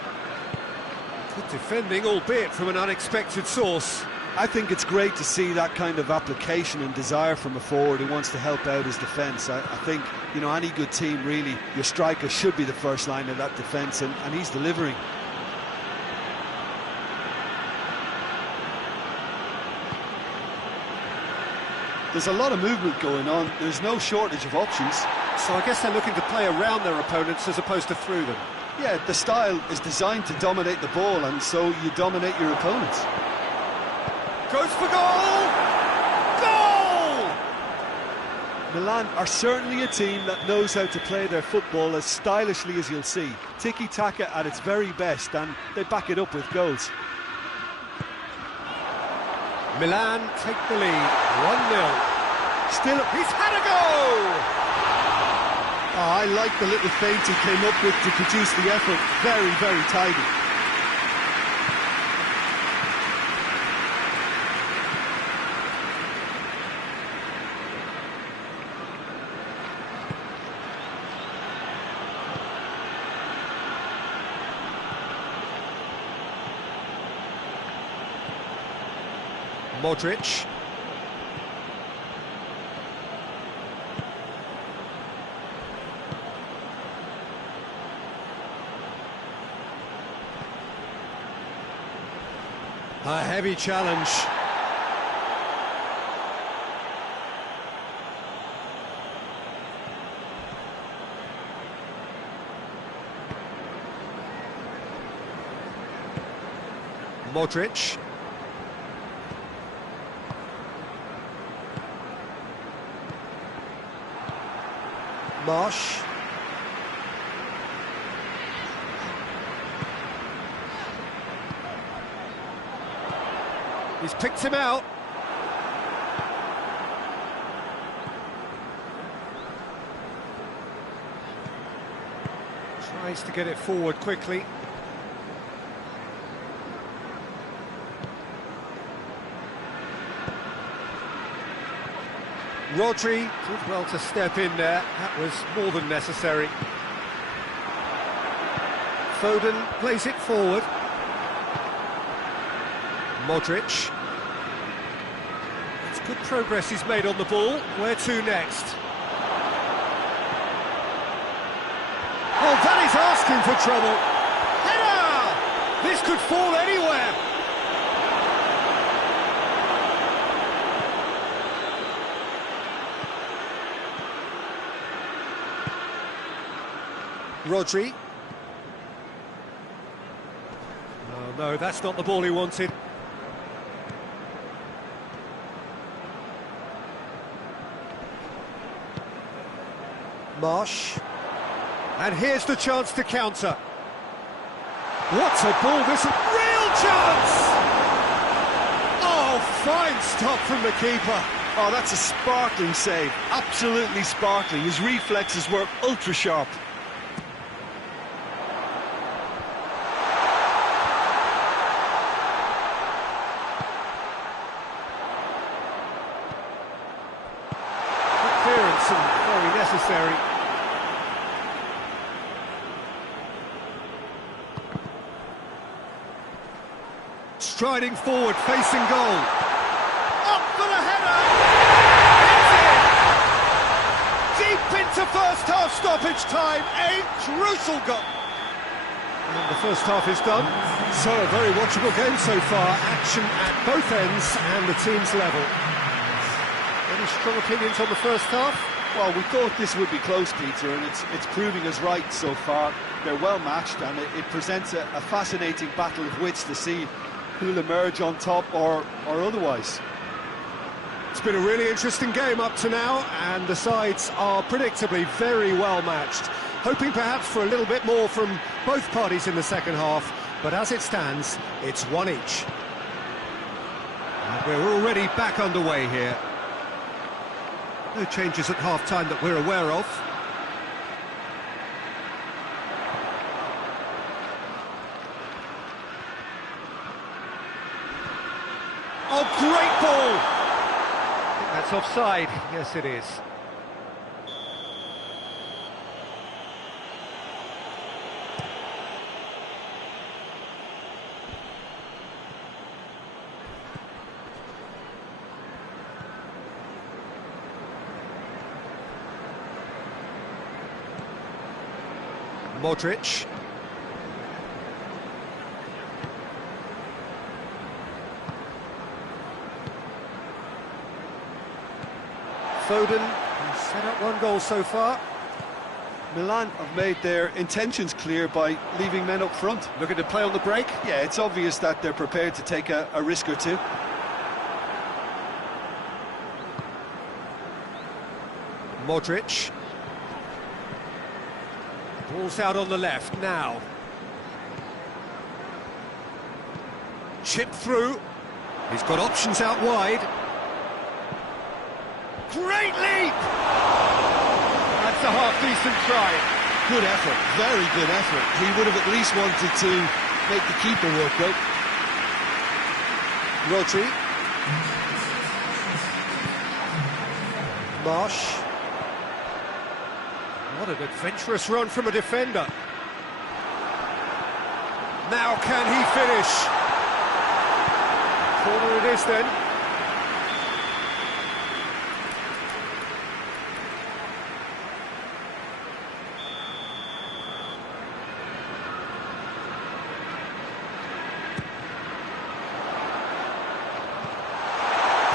Good defending, albeit from an unexpected source. I think it's great to see that kind of application and desire from a forward who wants to help out his defence. I think, you know, any good team, really, your striker should be the first line of that defence, and he's delivering. There's a lot of movement going on. There's no shortage of options. So I guess they're looking to play around their opponents as opposed to through them. Yeah, the style is designed to dominate the ball, and so you dominate your opponents. Goes for goal! Goal! Milan are certainly a team that knows how to play their football as stylishly as you'll see. Tiki-taka at its very best, and they back it up with goals. Milan take the lead, 1-0. Still, he's had a go! Oh, I like the little feint he came up with to produce the effort. Very, very tidy. Modric. A heavy challenge. Modric. Marsh. He's picked him out. Tries to get it forward quickly. Rodri did well to step in there. That was more than necessary. Foden plays it forward. Modric. It's good progress he's made on the ball. Where to next? Oh, that is asking for trouble. Header! This could fall anywhere. Rodri. Oh, no, that's not the ball he wanted. Marsh. And here's the chance to counter. What a ball, this is real chance! Oh, fine stop from the keeper. Oh, that's a sparkling save, absolutely sparkling. His reflexes were ultra sharp. Clearance and very necessary. Striding forward, facing goal. Up for the header! It's in! Deep into first half stoppage time, a crucial goal. And the first half is done. So a very watchable game so far. Action at both ends and the team's level. Any strong opinions on the first half? Well, we thought this would be close, Peter, and it's proving us right so far. They're well matched, and it presents a fascinating battle of wits to see who'll emerge on top or otherwise. It's been a really interesting game up to now, and the sides are predictably very well matched. Hoping perhaps for a little bit more from both parties in the second half, but as it stands, it's one each. And we're already back underway here. No changes at half-time that we're aware of. Oh, great ball! I think that's offside. Yes, it is. Modric. Foden, he's set up one goal so far. Milan have made their intentions clear by leaving men up front. Looking to play on the break. Yeah, it's obvious that they're prepared to take a risk or two. Modric. Ball's out on the left now. Chip through. He's got options out wide. Great leap! That's a half-decent try. Good effort, very good effort. He would have at least wanted to make the keeper work, though. Rodri. Marsh. What an adventurous run from a defender. Now can he finish? Corner it is then.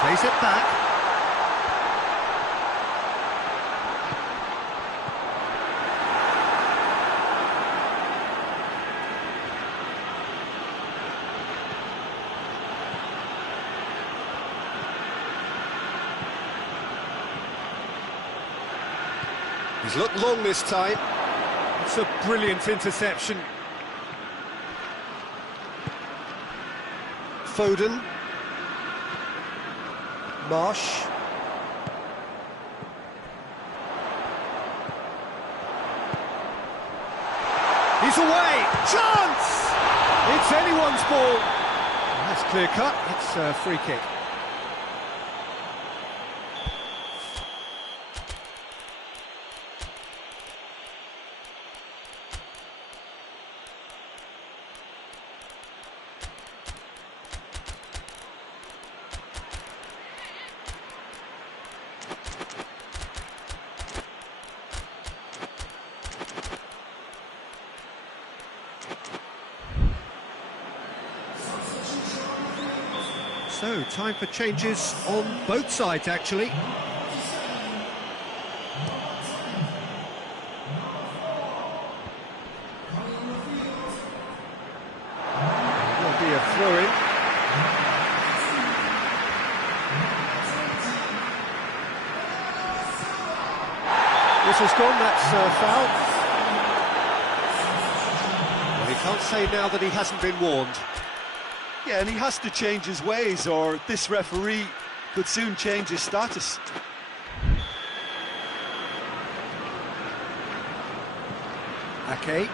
Plays it back. He's looked long this time. It's a brilliant interception. Foden. Marsh. He's away! Chance! It's anyone's ball. That's clear cut. It's a free kick. So, time for changes on both sides, actually. There'll be a throw-in. Whistle's gone, that's a foul. can't say now that he hasn't been warned. Yeah, and he has to change his ways, or this referee could soon change his status. Ake.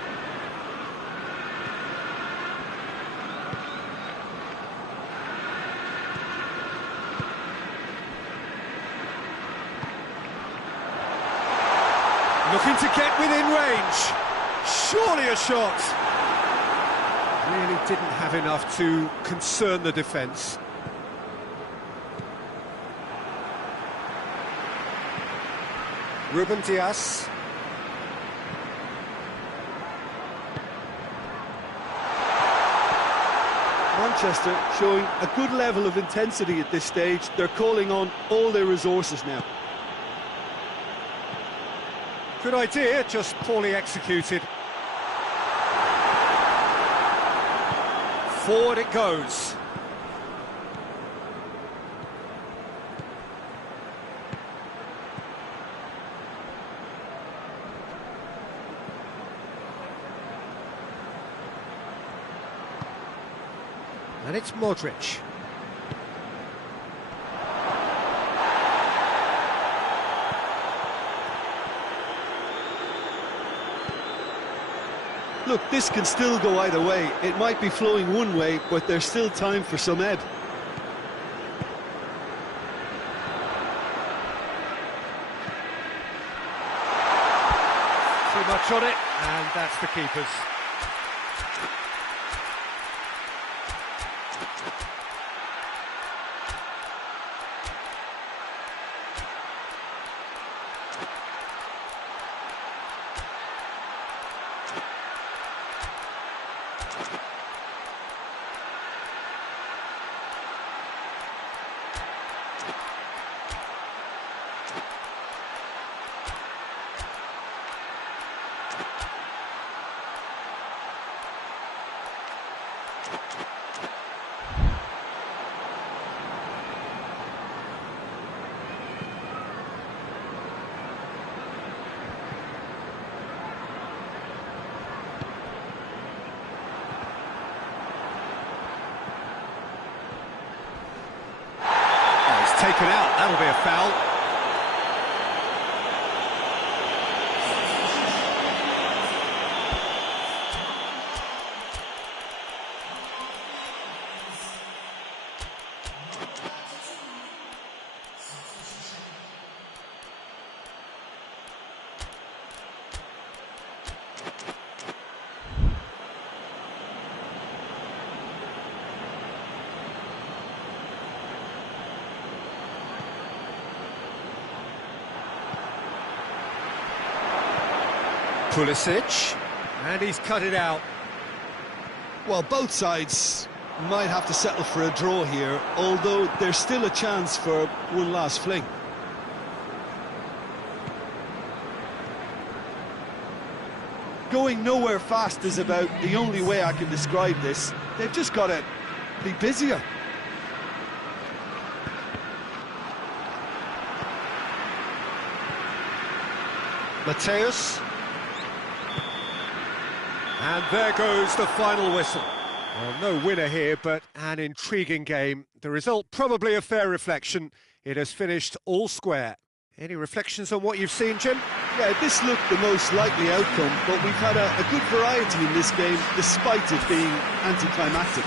Looking to get within range. Surely a shot. Really didn't have enough to concern the defence. Ruben Dias. Manchester showing a good level of intensity at this stage. They're calling on all their resources now. Good idea, just poorly executed. Forward it goes. And it's Modric. Look, this can still go either way. It might be flowing one way, but there's still time for some ebb. Too much on it, and that's the keeper's. Taken out, that'll be a foul. Pulisic, and he's cut it out. Well, both sides might have to settle for a draw here, although there's still a chance for one last fling. Going nowhere fast is about the only way I can describe this. They've just got to be busier. Mateus. And there goes the final whistle. Well, no winner here, but an intriguing game. The result probably a fair reflection. It has finished all square. Any reflections on what you've seen, Jim? Yeah, this looked the most likely outcome, but we've had a good variety in this game, despite it being anticlimactic.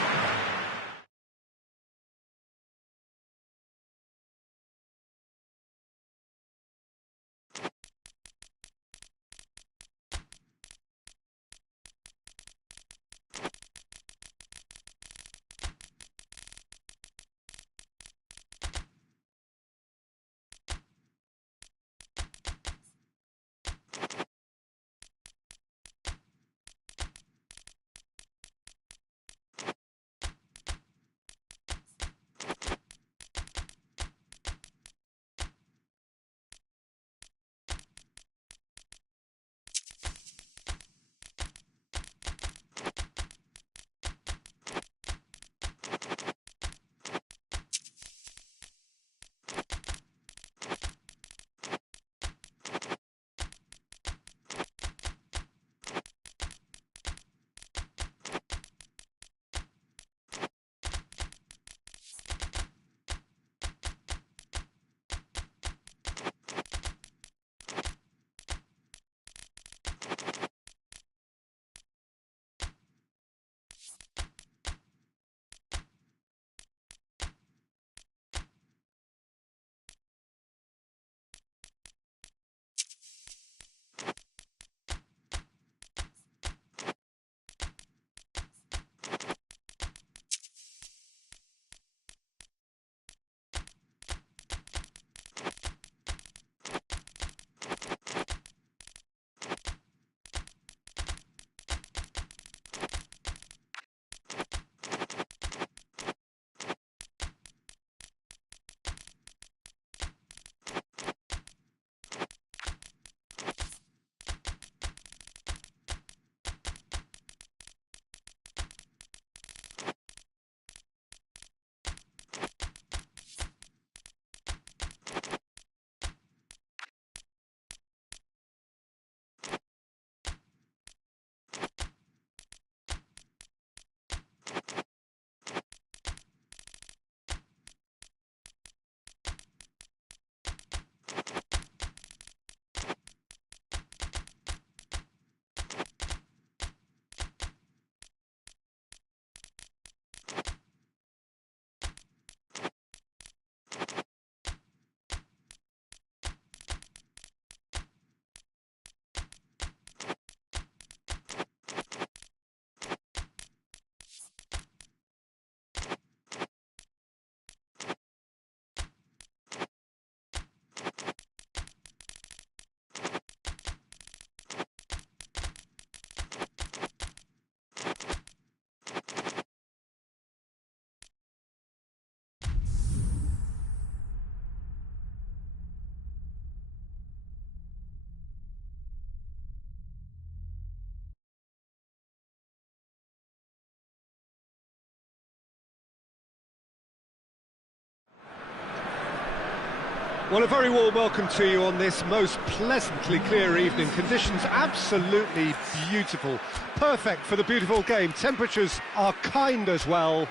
Well, a very warm welcome to you on this most pleasantly clear evening. Conditions absolutely beautiful, perfect for the beautiful game. Temperatures are kind as well,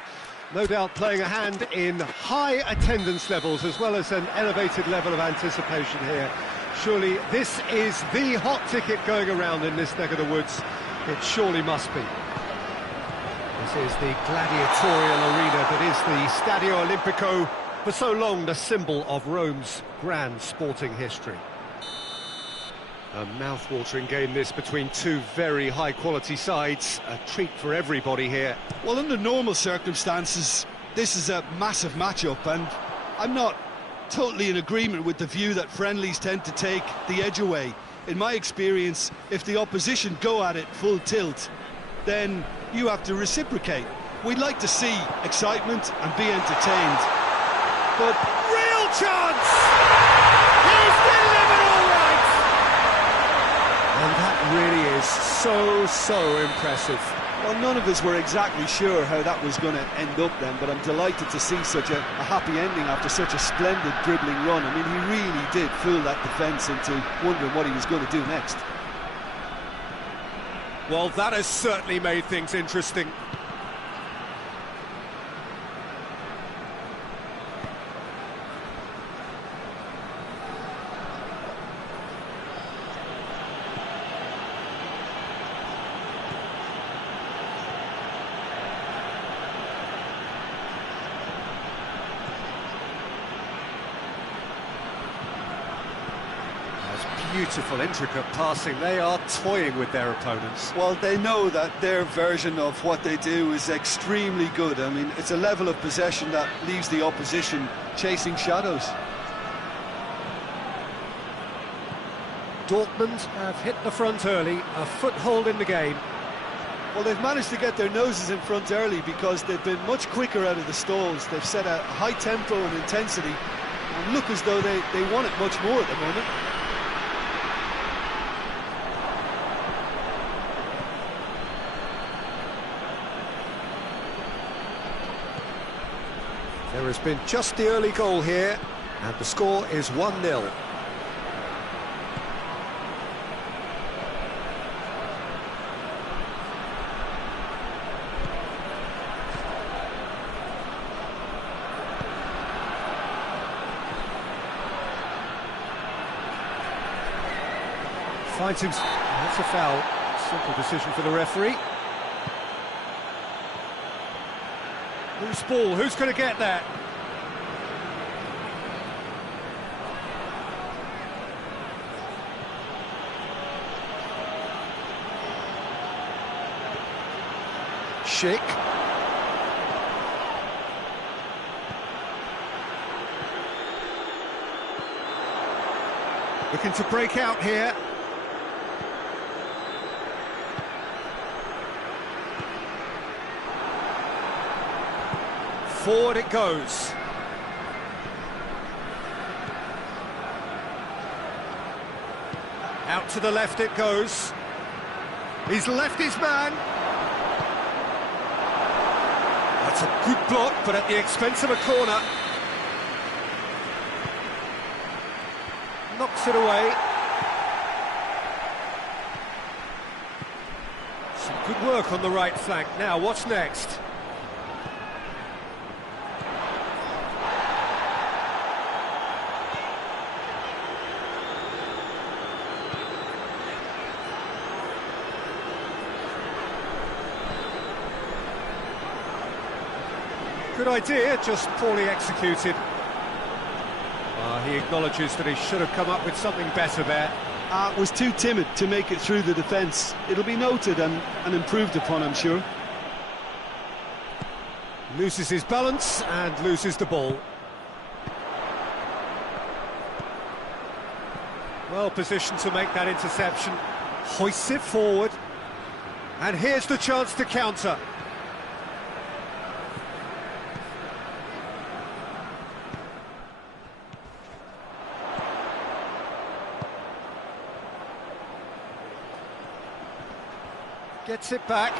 no doubt playing a hand in high attendance levels as well as an elevated level of anticipation here. Surely this is the hot ticket going around in this neck of the woods. It surely must be. This is the gladiatorial arena that is the Stadio Olimpico, for so long the symbol of Rome's grand sporting history. A mouth-watering game this between two very high-quality sides, a treat for everybody here. Well, under normal circumstances, this is a massive matchup, and I'm not totally in agreement with the view that friendlies tend to take the edge away. In my experience, if the opposition go at it full tilt, then you have to reciprocate. We'd like to see excitement and be entertained. But real chance! He's delivered all right! And that really is so impressive. Well, none of us were exactly sure how that was going to end up then, but I'm delighted to see such a happy ending after such a splendid dribbling run. I mean, he really did fool that defence into wondering what he was going to do next. Well, that has certainly made things interesting. Beautiful, intricate passing. They are toying with their opponents. Well, they know that their version of what they do is extremely good. I mean, it's a level of possession that leaves the opposition chasing shadows. Dortmund have hit the front early, a foothold in the game. Well, they've managed to get their noses in front early because they've been much quicker out of the stalls. They've set a high tempo and intensity and look as though they want it much more at the moment. There has been just the early goal here, and the score is 1-0. Finds him. That's a foul. Simple decision for the referee. Loose ball, who's going to get that? Schick. Looking to break out here. Forward it goes. Out to the left it goes. He's left his man. That's a good block, but at the expense of a corner. Knocks it away. Some good work on the right flank. Now, what's next? Good idea, just poorly executed. He acknowledges that he should have come up with something better there. Was too timid to make it through the defence. It'll be noted and improved upon, I'm sure. Loses his balance and loses the ball. Well positioned to make that interception. Hoists it forward. And here's the chance to counter. Gets it back.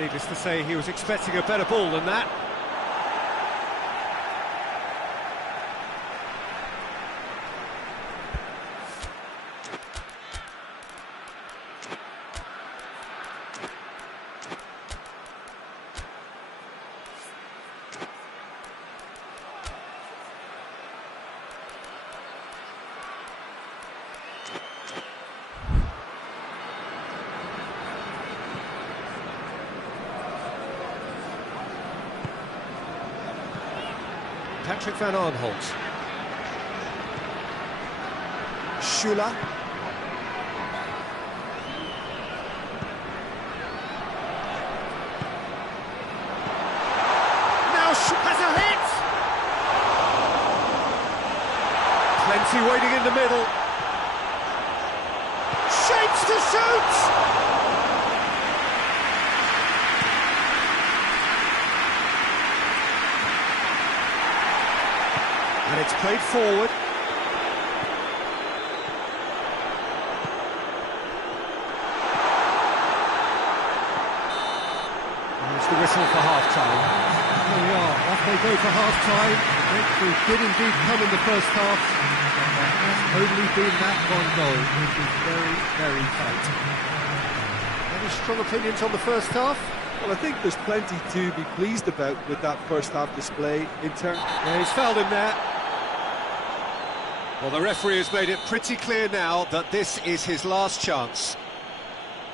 Needless to say, he was expecting a better ball than that. Patrick van Aanholt. Schüller. Now has a hit! Plenty waiting in the middle. Shapes to shoot! And it's played forward. There's the whistle for half-time. There we are, off they go for half-time. The breakthrough did indeed come in the first half. There has only been that one goal, which is very, very tight. Any strong opinions on the first half? Well, I think there's plenty to be pleased about with that first half display in turn. Yeah, he's fouled him there. Well, the referee has made it pretty clear now that this is his last chance.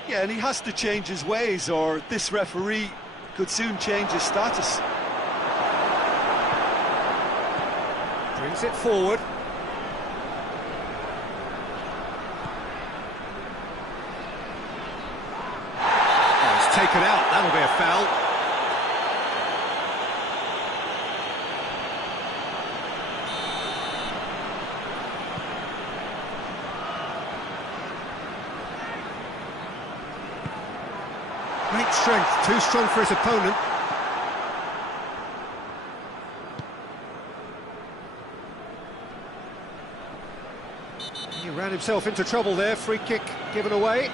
Yeah, and he has to change his ways, or this referee could soon change his status. Brings it forward. Oh, it's taken out. That'll be a foul. Great strength, too strong for his opponent. He ran himself into trouble there, free kick given away.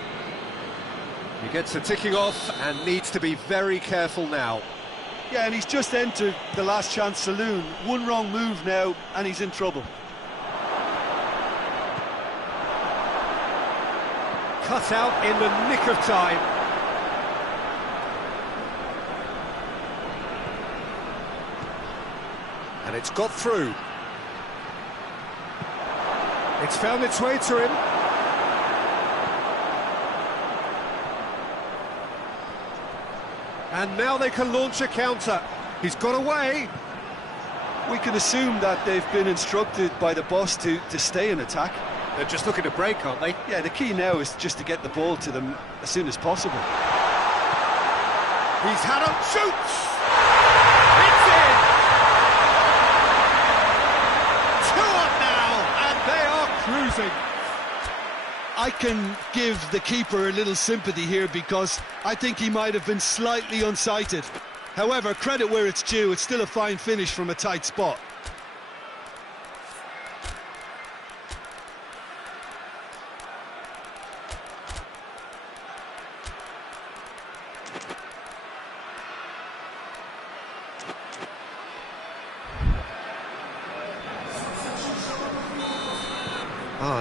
He gets the ticking off and needs to be very careful now. Yeah, and he's just entered the last chance saloon. One wrong move now, and he's in trouble. Cut out in the nick of time. And it's got through. It's found its way to him. And now they can launch a counter. He's got away. We can assume that they've been instructed by the boss to stay in attack. They're just looking to break, aren't they? Yeah, the key now is just to get the ball to them as soon as possible. He's had a shoots! It's in! 2-up now, and they are cruising. I can give the keeper a little sympathy here because I think he might have been slightly unsighted. However, credit where it's due, it's still a fine finish from a tight spot.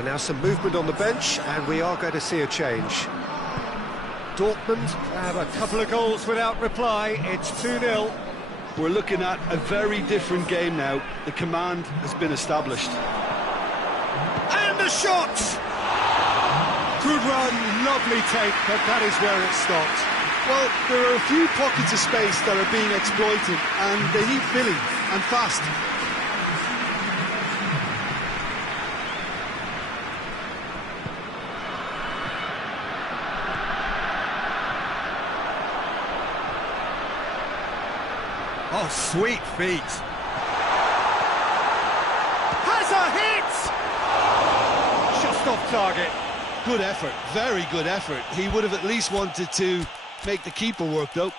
Now some movement on the bench, and we are going to see a change. Dortmund have a couple of goals without reply. It's 2-0. We're looking at a very different game now. The command has been established. And the shot! Good run, lovely take, but that is where it stopped. Well, there are a few pockets of space that are being exploited, and they need filling, and fast. Oh, sweet feet. Has a hit! Just off target. Good effort, very good effort. He would have at least wanted to make the keeper work, though.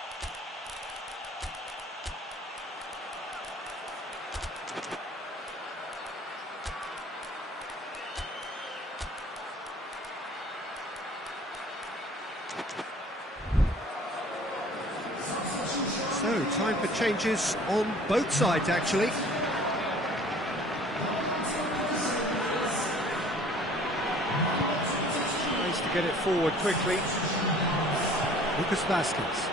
Time for changes on both sides, actually. Tries to get it forward quickly. Lucas Vazquez.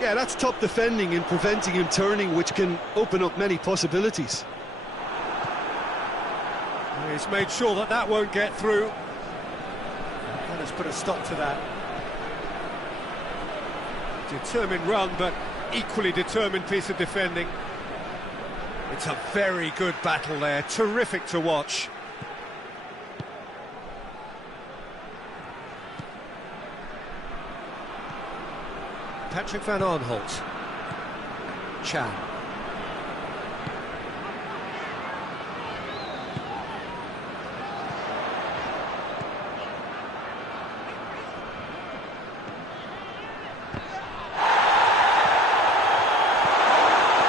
Yeah, that's top defending and preventing him turning, which can open up many possibilities. He's made sure that that won't get through. And has put a stop to that. Determined run, but equally determined piece of defending. It's a very good battle there, terrific to watch. Patrick van Aanholt. Chan.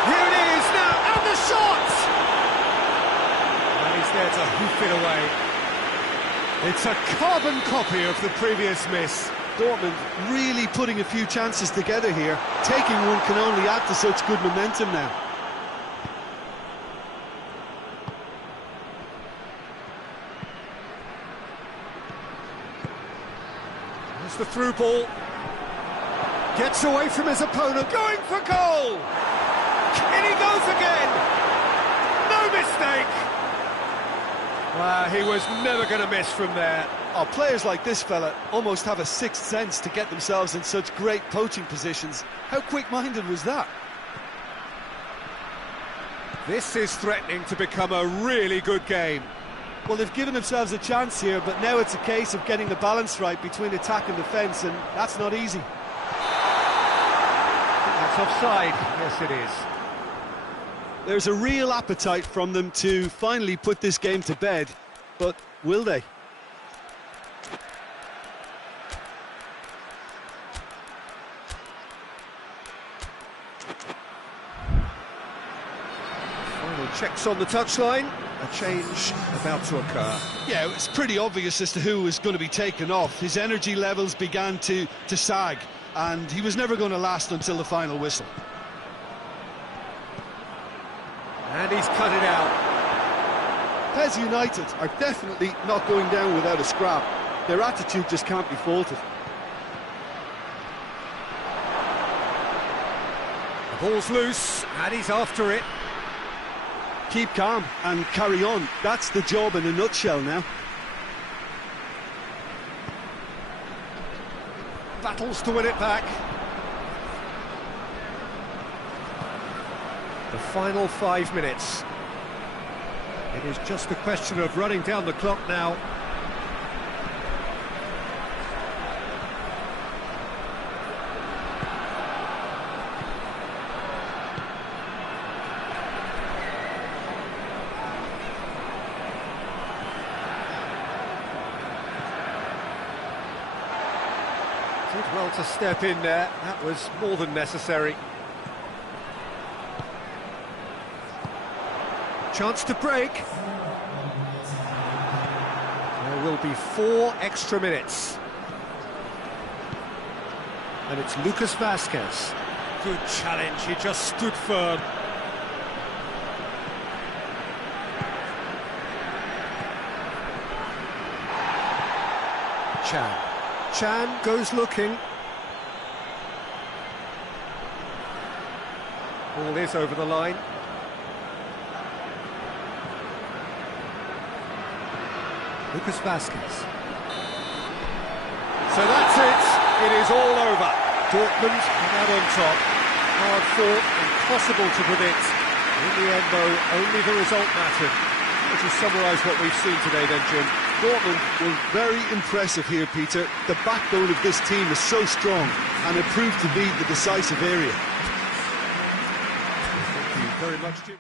Here it is now, and the shot! And he's there to hoof it away. It's a carbon copy of the previous miss. Dortmund really putting a few chances together here. Taking one can only add to such good momentum now. There's the through ball. Gets away from his opponent, going for goal! In he goes again! No mistake! Wow, he was never going to miss from there. Oh, players like this fella almost have a sixth sense to get themselves in such great poaching positions. How quick-minded was that? This is threatening to become a really good game. Well, they've given themselves a chance here, but now it's a case of getting the balance right between attack and defence, and that's not easy. That's offside. Yes, it is. There's a real appetite from them to finally put this game to bed, but will they? Final checks on the touchline. A change about to occur. Yeah, it's pretty obvious as to who was going to be taken off. His energy levels began to sag, and he was never going to last until the final whistle. And he's cut it out. PES United are definitely not going down without a scrap. Their attitude just can't be faulted. The ball's loose, and he's after it. Keep calm and carry on. That's the job in a nutshell now. Battles to win it back. The final 5 minutes. It is just a question of running down the clock now. Did well to step in there. That was more than necessary. Chance to break. There will be 4 extra minutes. And it's Lucas Vazquez. Good challenge, he just stood firm. Chan. Chan goes looking. Ball is over the line. Lucas Vazquez. So that's it. It is all over. Dortmund come out on top. Hard fought, impossible to predict. In the end, though, only the result mattered. Would you summarise what we've seen today then, Jim? Dortmund were very impressive here, Peter. The backbone of this team is so strong, and it proved to be the decisive area. Thank you very much, Jim.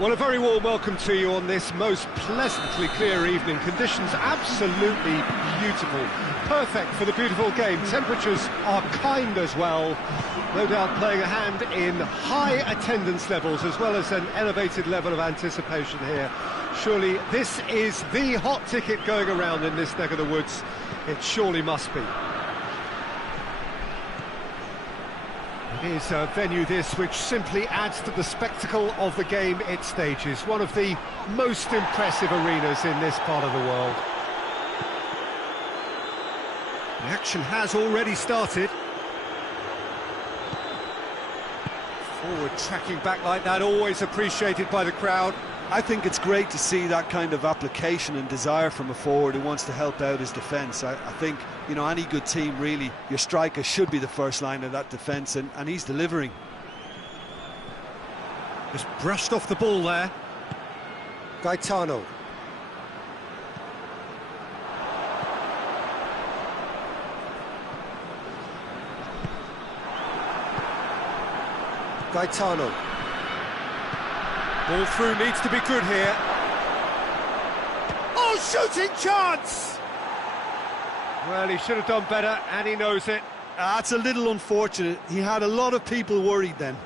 Well, a very warm welcome to you on this most pleasantly clear evening. Conditions absolutely beautiful. Perfect for the beautiful game. Temperatures are kind as well. No doubt playing a hand in high attendance levels as well as an elevated level of anticipation here. Surely this is the hot ticket going around in this neck of the woods. It surely must be. It is a venue this which simply adds to the spectacle of the game it stages. One of the most impressive arenas in this part of the world. The action has already started. Forward tracking back like that, always appreciated by the crowd. I think it's great to see that kind of application and desire from a forward who wants to help out his defence. I think, you know, any good team, really, your striker should be the first line of that defence, and he's delivering. Just brushed off the ball there. Gaetano. Gaetano. Ball through needs to be good here. Oh, shooting chance! Well, he should have done better, and he knows it. That's a little unfortunate. He had a lot of people worried then.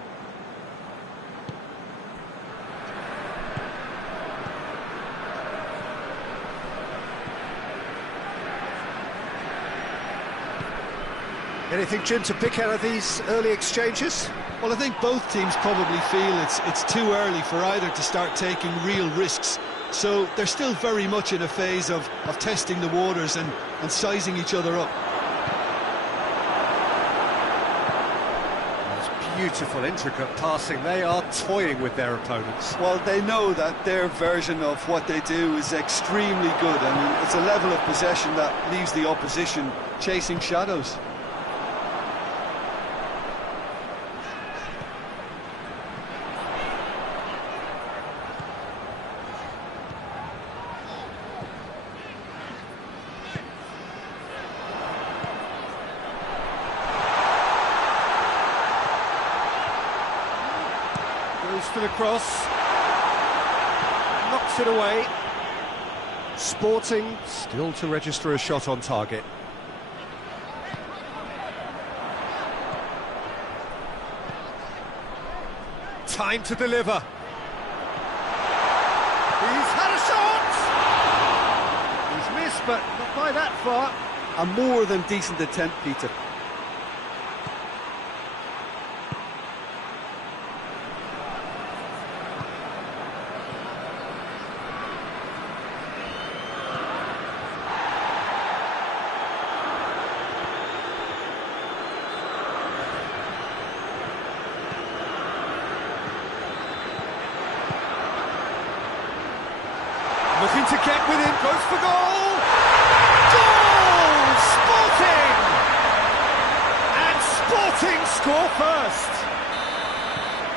Anything, Jim, to pick out of these early exchanges? Well, I think both teams probably feel it's too early for either to start taking real risks. So they're still very much in a phase of testing the waters and sizing each other up. It's beautiful, intricate passing. They are toying with their opponents. Well, they know that their version of what they do is extremely good. I mean, it's a level of possession that leaves the opposition chasing shadows. Goes to the cross, knocks it away. Sporting still to register a shot on target. Time to deliver. He's had a shot! He's missed, but not by that far. A more than decent attempt, Peter. Looking to get within, goes for goal! Goal! Sporting! And Sporting score first!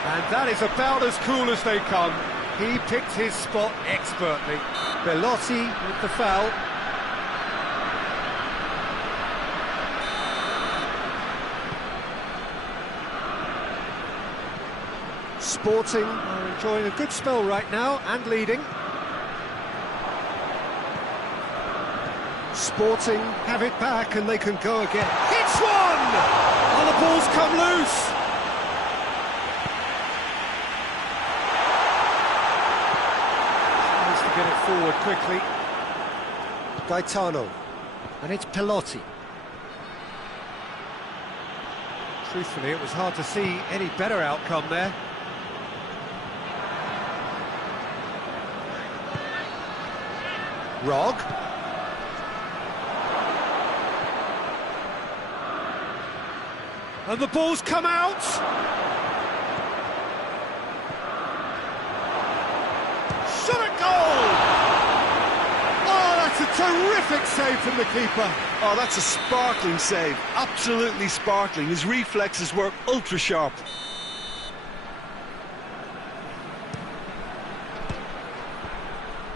And that is about as cool as they come. He picked his spot expertly. Belotti with the foul. Sporting are enjoying a good spell right now and leading. Sporting have it back and they can go again. Hits one! Oh, the ball's come loose! Tries to get it forward quickly. Gaetano. And it's Belotti. Truthfully, it was hard to see any better outcome there. Rog. And the ball's come out! Shot at goal! Oh, that's a terrific save from the keeper. Oh, that's a sparkling save. Absolutely sparkling. His reflexes were ultra sharp.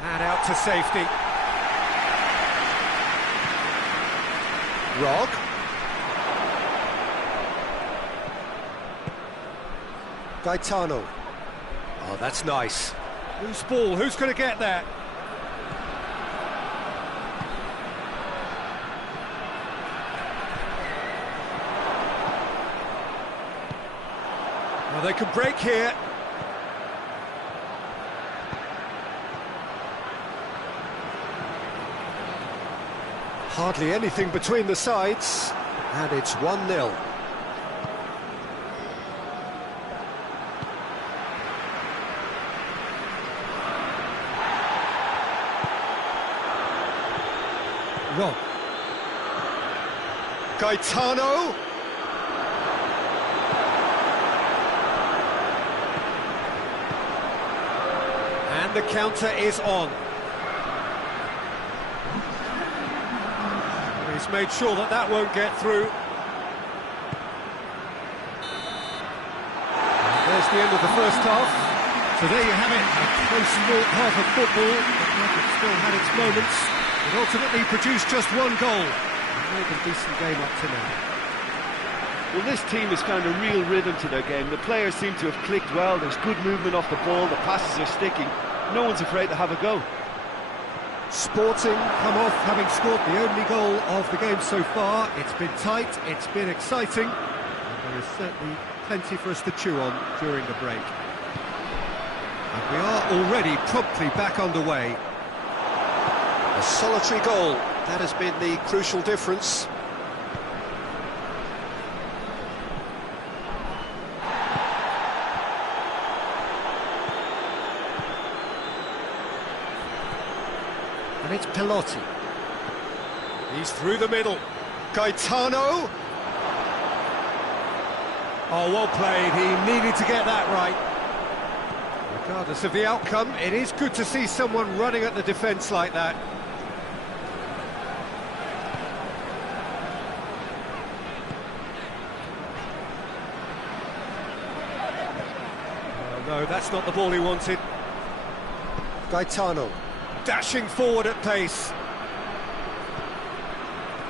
And out to safety. Rog. Gaetano. Oh, that's nice. Loose ball, who's going to get that? Well, they can break here. Hardly anything between the sides, and it's 1-0. Rob. Gaetano. And the counter is on. He's made sure that that won't get through. And there's the end of the first half. So there you have it, a close-fought half of football. It still had its moments. It ultimately produced just one goal. And made a decent game up to now. Well, this team has found a real rhythm to their game. The players seem to have clicked well. There's good movement off the ball. The passes are sticking. No one's afraid to have a go. Sporting come off having scored the only goal of the game so far. It's been tight, it's been exciting, and there is certainly plenty for us to chew on during the break. And we are already promptly back underway. A solitary goal, that has been the crucial difference. And it's Pelotti. He's through the middle. Gaetano. Oh, well played. He needed to get that right. Regardless of the outcome, it is good to see someone running at the defence like that. Oh, no, that's not the ball he wanted. Gaetano. Dashing forward at pace.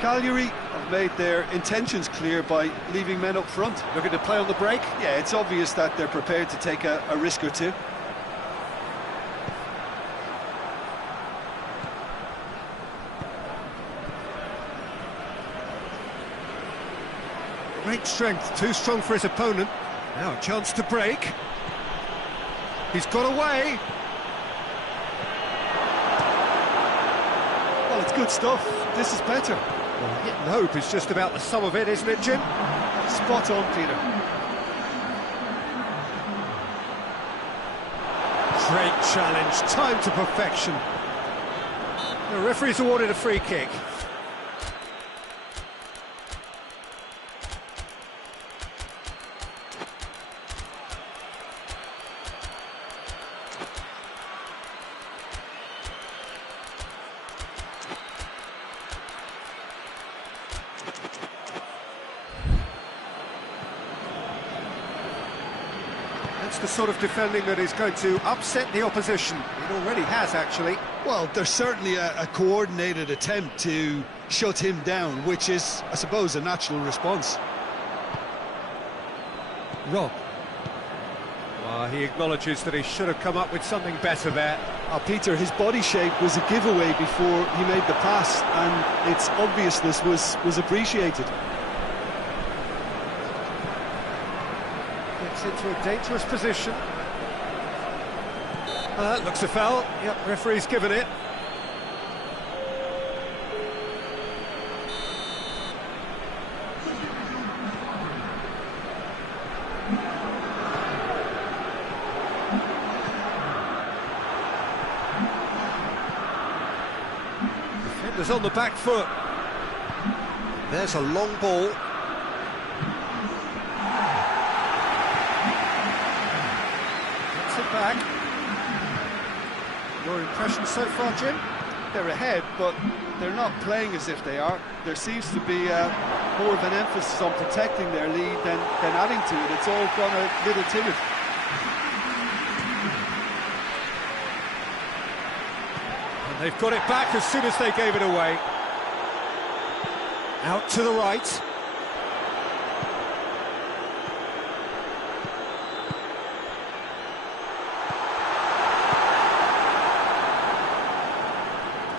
Cagliari have made their intentions clear by leaving men up front. Looking to play on the break. Yeah, it's obvious that they're prepared to take a risk or two. Great strength, too strong for his opponent. Now a chance to break. He's got away. Well, it's good stuff. This is better. Well, hit and hope is just about the sum of it, isn't it, Jim? Spot on, Peter. Great challenge, time to perfection. The referee's awarded a free kick. That's the sort of defending that is going to upset the opposition. It already has, actually. Well, there's certainly a coordinated attempt to shut him down, which is, I suppose, a natural response. Rob. He acknowledges that he should have come up with something better there. Peter, his body shape was a giveaway before he made the pass, and its obviousness was appreciated. Gets into a dangerous position. Looks a foul. Yep, referee's given it. Defender's on the back foot. There's a long ball. Gets it back. Your impression so far, Jim? They're ahead, but they're not playing as if they are. There seems to be more of an emphasis on protecting their lead than adding to it. It's all gone a little timid. And they've got it back as soon as they gave it away. Out to the right.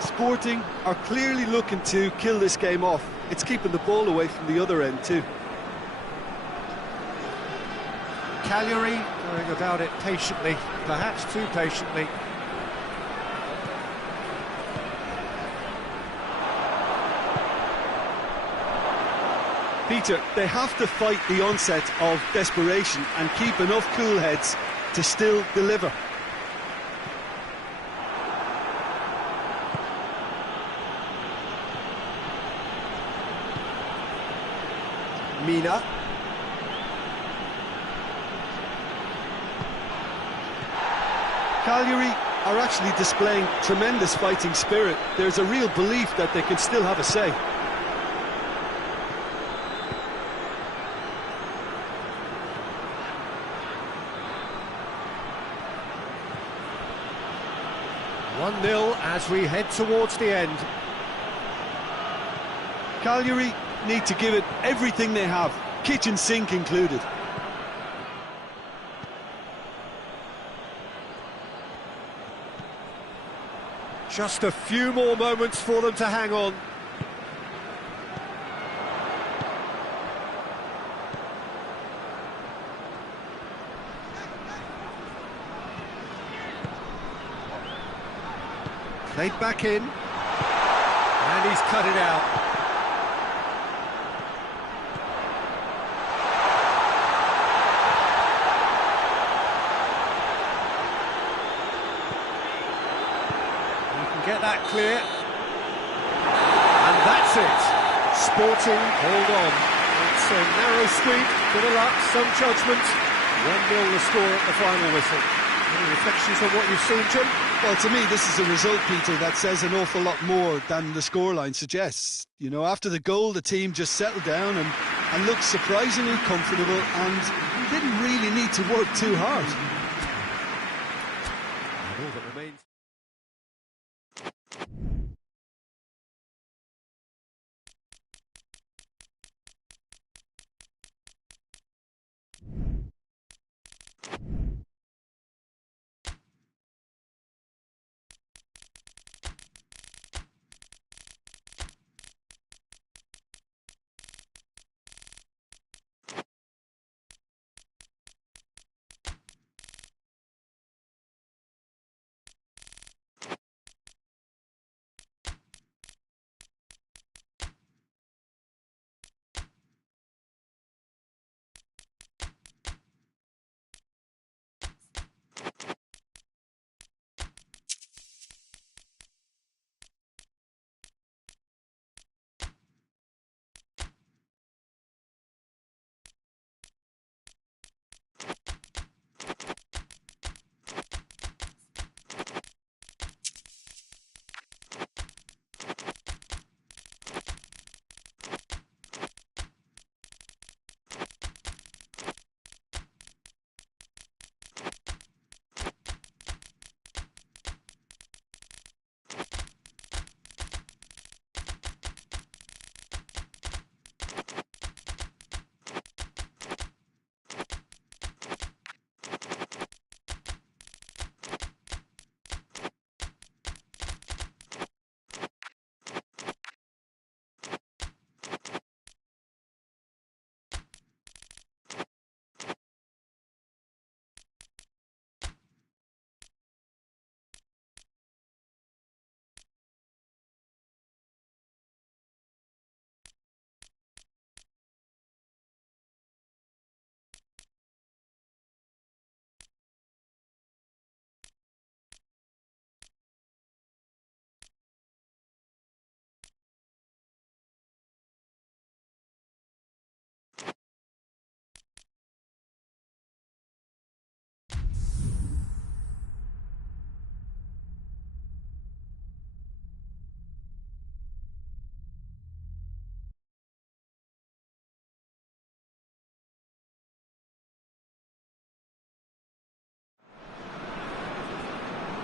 Sporting are clearly looking to kill this game off. It's keeping the ball away from the other end too. Cagliari going about it patiently, perhaps too patiently. Peter, they have to fight the onset of desperation and keep enough cool heads to still deliver. Mina. Cagliari are actually displaying tremendous fighting spirit. There's a real belief that they can still have a say. One 0 as we head towards the end. Cagliari need to give it everything they have, kitchen sink included. Just a few more moments for them to hang on. Played back in, and he's cut it out. You can get that clear, and that's it. Sporting hold on. It's a narrow squeak, bit of luck, some judgment. 1-0 the score at the final whistle. Any reflections on what you've seen, Jim? Well, to me, this is a result, Peter, that says an awful lot more than the scoreline suggests. You know, after the goal, the team just settled down and looked surprisingly comfortable and didn't really need to work too hard. And all that remains...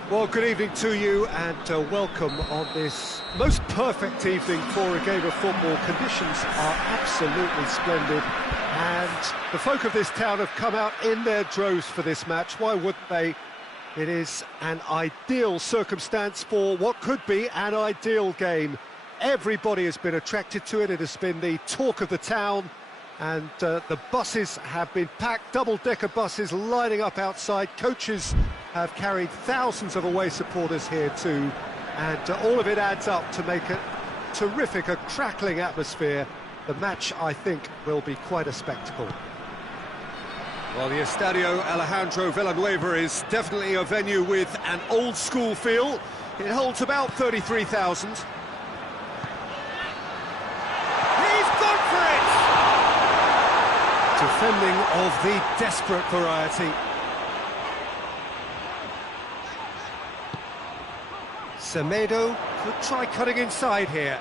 Well, good evening to you and welcome on this most perfect evening for a game of football. Conditions are absolutely splendid and the folk of this town have come out in their droves for this match. Why wouldn't they? It is an ideal circumstance for what could be an ideal game. Everybody has been attracted to it. It has been the talk of the town, and the buses have been packed, double-decker buses lining up outside. Coaches have carried thousands of away supporters here too, and all of it adds up to make a terrific, a crackling atmosphere. The match, I think, will be quite a spectacle. Well, the Estadio Alejandro Villanueva is definitely a venue with an old-school feel. It holds about 33,000. He's gone for it! Defending of the desperate variety. Semedo could try cutting inside here.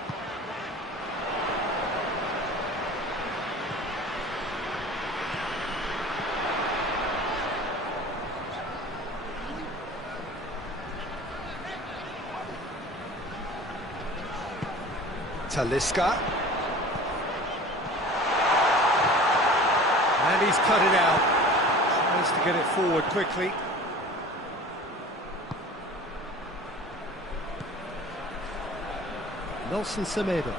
Talisca. And he's cut it out. Tries to get it forward quickly. Nelson Semedo.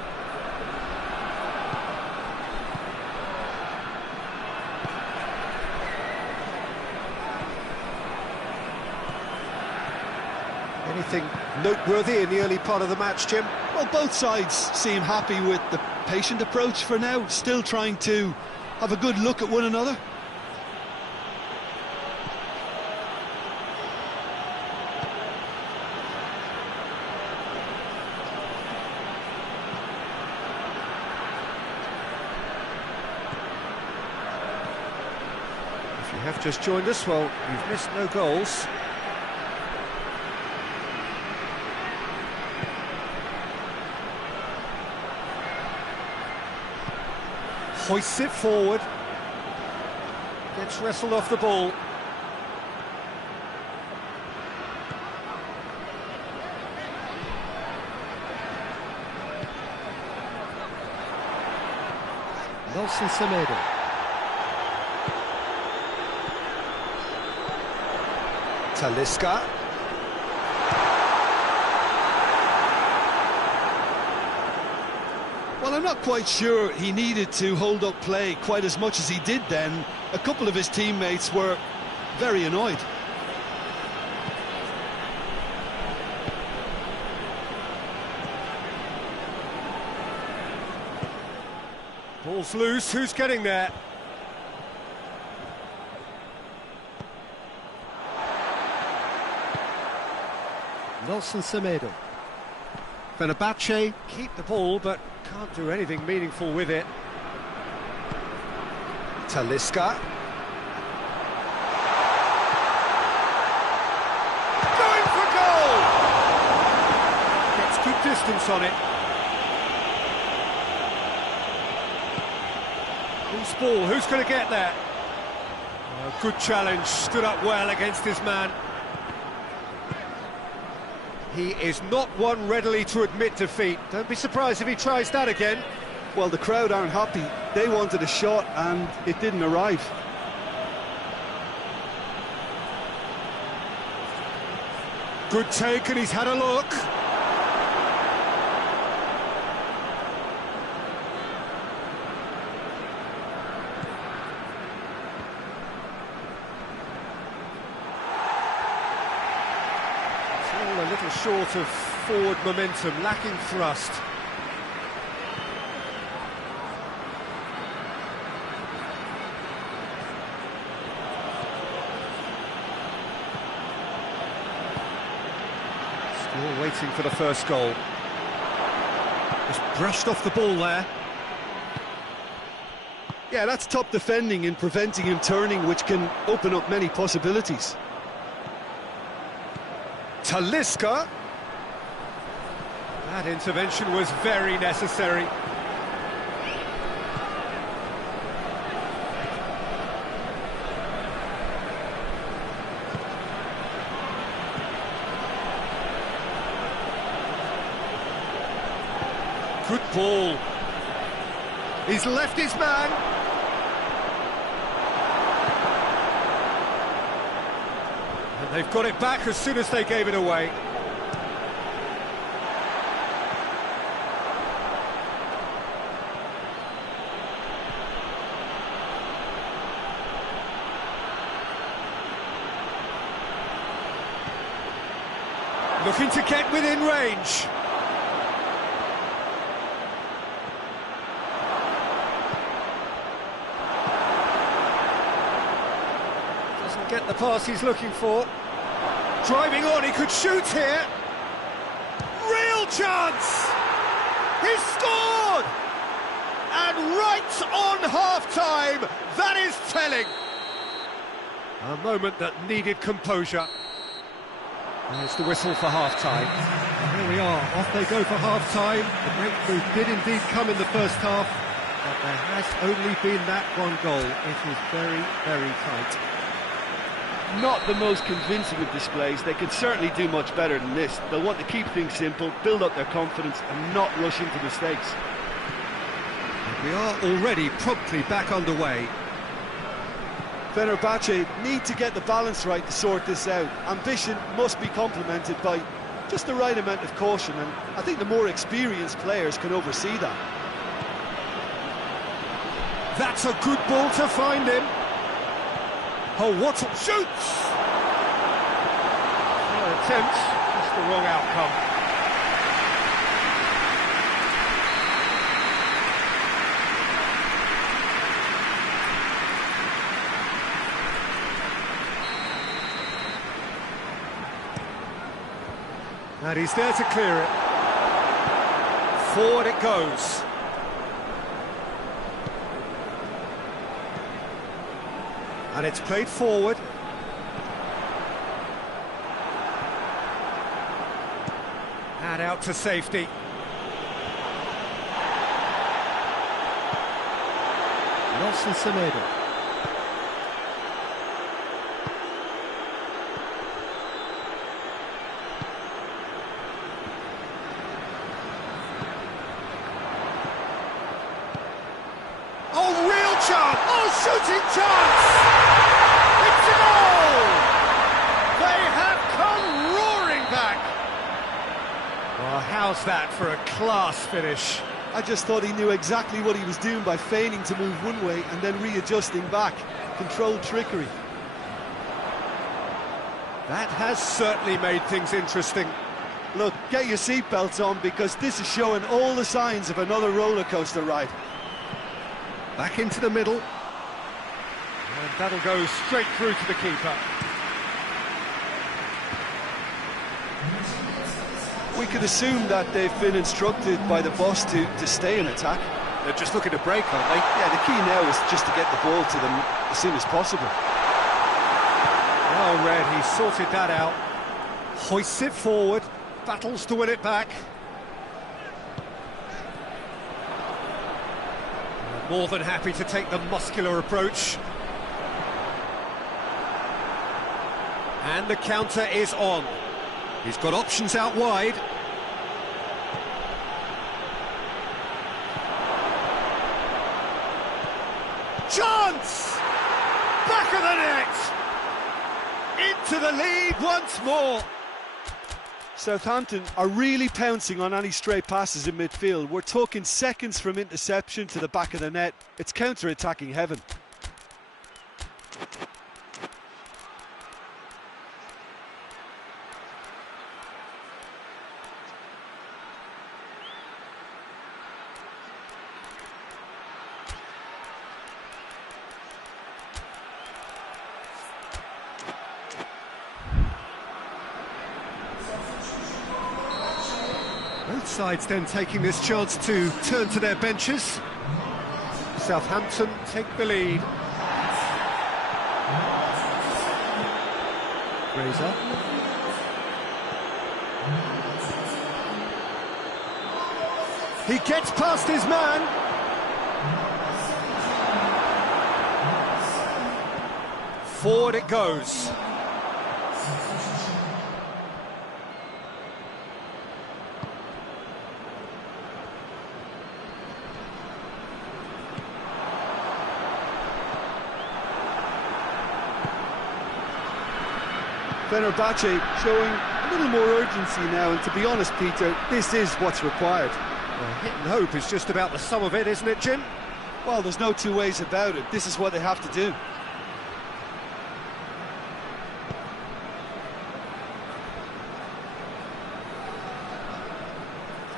Anything noteworthy in the early part of the match, Jim? Well, both sides seem happy with the patient approach for now, still trying to have a good look at one another. If you have just joined us, well, you've missed no goals. Hoists it forward. Gets wrestled off the ball. Nelson Semedo. Talisca. Well, I'm not quite sure he needed to hold up play quite as much as he did then. A couple of his teammates were very annoyed. Ball's loose, who's getting there? Nelson Semedo. Fenerbahce keep the ball, but can't do anything meaningful with it. Talisca. Going for goal! Gets good distance on it. Who's ball? Who's going to get there? Oh, good challenge, stood up well against his man. He is not one readily to admit defeat. Don't be surprised if he tries that again. Well, the crowd aren't happy. They wanted a shot and it didn't arrive. Good take, and he's had a look. A little short of forward momentum, lacking thrust. Still waiting for the first goal. Just brushed off the ball there. Yeah, that's top defending and preventing him turning, which can open up many possibilities. Talisca. That intervention was very necessary. Good ball. He's left his man. And They've got it back as soon as they gave it away. Looking to get within range. Doesn't get the pass he's looking for. Driving on, he could shoot here. Real chance! He's scored! And right on half-time, that is telling. A moment that needed composure. There's the whistle for half-time. Here we are, off they go for half-time. The breakthrough did indeed come in the first half, but there has only been that one goal. It is very, very tight. Not the most convincing of displays. They could certainly do much better than this. They'll want to keep things simple, build up their confidence and not rush into mistakes. And we are already promptly back underway. Fenerbahce need to get the balance right to sort this out. Ambition must be complemented by just the right amount of caution, and I think the more experienced players can oversee that. That's a good ball to find him. Oh, what a shoots! No attempt, just the wrong outcome. And he's there to clear it. Forward it goes. And it's played forward. And out to safety. Nelson Semedo. Oh, real chance! Oh, shooting chance! It's a goal! They have come roaring back! Well, how's that for a class finish? I just thought he knew exactly what he was doing by feigning to move one way and then readjusting back. Controlled trickery. That has certainly made things interesting. Look, get your seatbelts on because this is showing all the signs of another roller coaster ride. Back into the middle. And that'll go straight through to the keeper. We could assume that they've been instructed by the boss to stay in attack. They're just looking to break, aren't they? Yeah, the key now is just to get the ball to them as soon as possible. Well read, he sorted that out. Hoists it forward, battles to win it back. More than happy to take the muscular approach. And the counter is on. He's got options out wide. Chance! Back of the net! Into the lead once more. Southampton are really pouncing on any stray passes in midfield. We're talking seconds from interception to the back of the net. It's counter-attacking heaven. Both sides then taking this chance to turn to their benches. Southampton take the lead. Fraser. He gets past his man. Forward it goes. Fenerbahce showing a little more urgency now, and to be honest, Peter, this is what's required. Well, hit and hope is just about the sum of it, isn't it, Jim? Well, there's no two ways about it. This is what they have to do.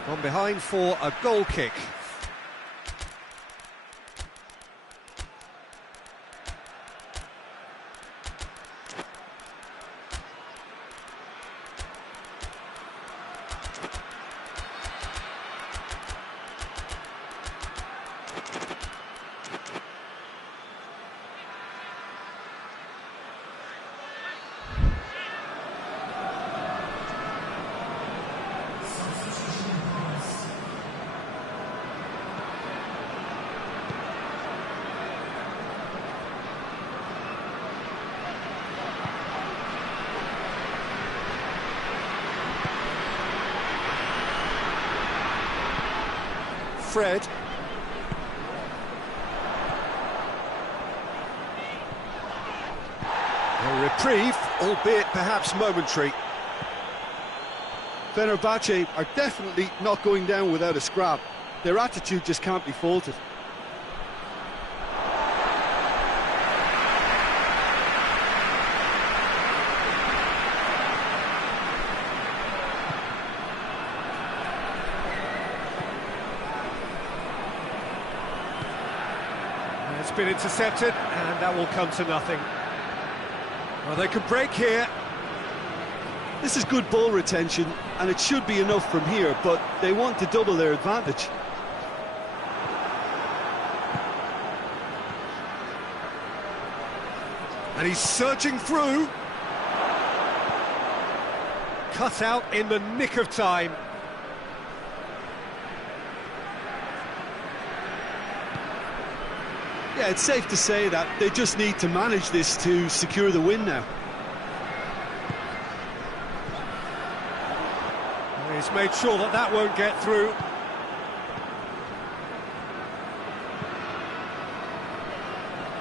On behind for a goal kick. Fred. A reprieve, albeit perhaps momentary. Fenerbahce are definitely not going down without a scrap. Their attitude just can't be faulted. It's been intercepted, and that will come to nothing. Well, they could break here. This is good ball retention, and it should be enough from here, but they want to double their advantage. And he's surging through. Cut out in the nick of time. Yeah, it's safe to say that they just need to manage this to secure the win now. He's made sure that that won't get through.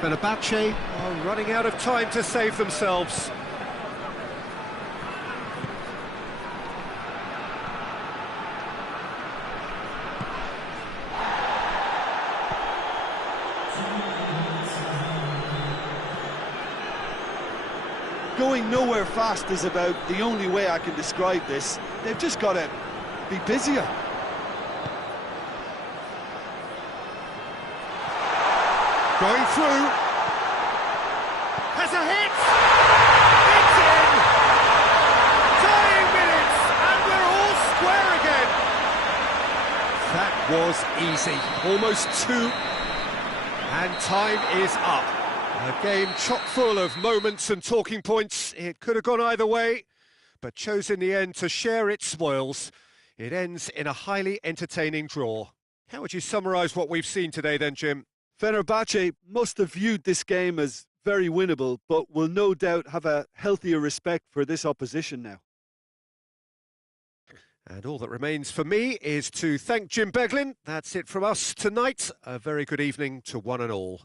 Fenerbahce running out of time to save themselves. Going nowhere fast is about the only way I can describe this. They've just got to be busier. Going through. Has a hit! It's in! Dying minutes, and we're all square again. That was easy. Almost two. And time is up. A game chock full of moments and talking points. It could have gone either way, but chose in the end to share its spoils. It ends in a highly entertaining draw. How would you summarise what we've seen today then, Jim? Fenerbahce must have viewed this game as very winnable, but will no doubt have a healthier respect for this opposition now. And all that remains for me is to thank Jim Beglin. That's it from us tonight. A very good evening to one and all.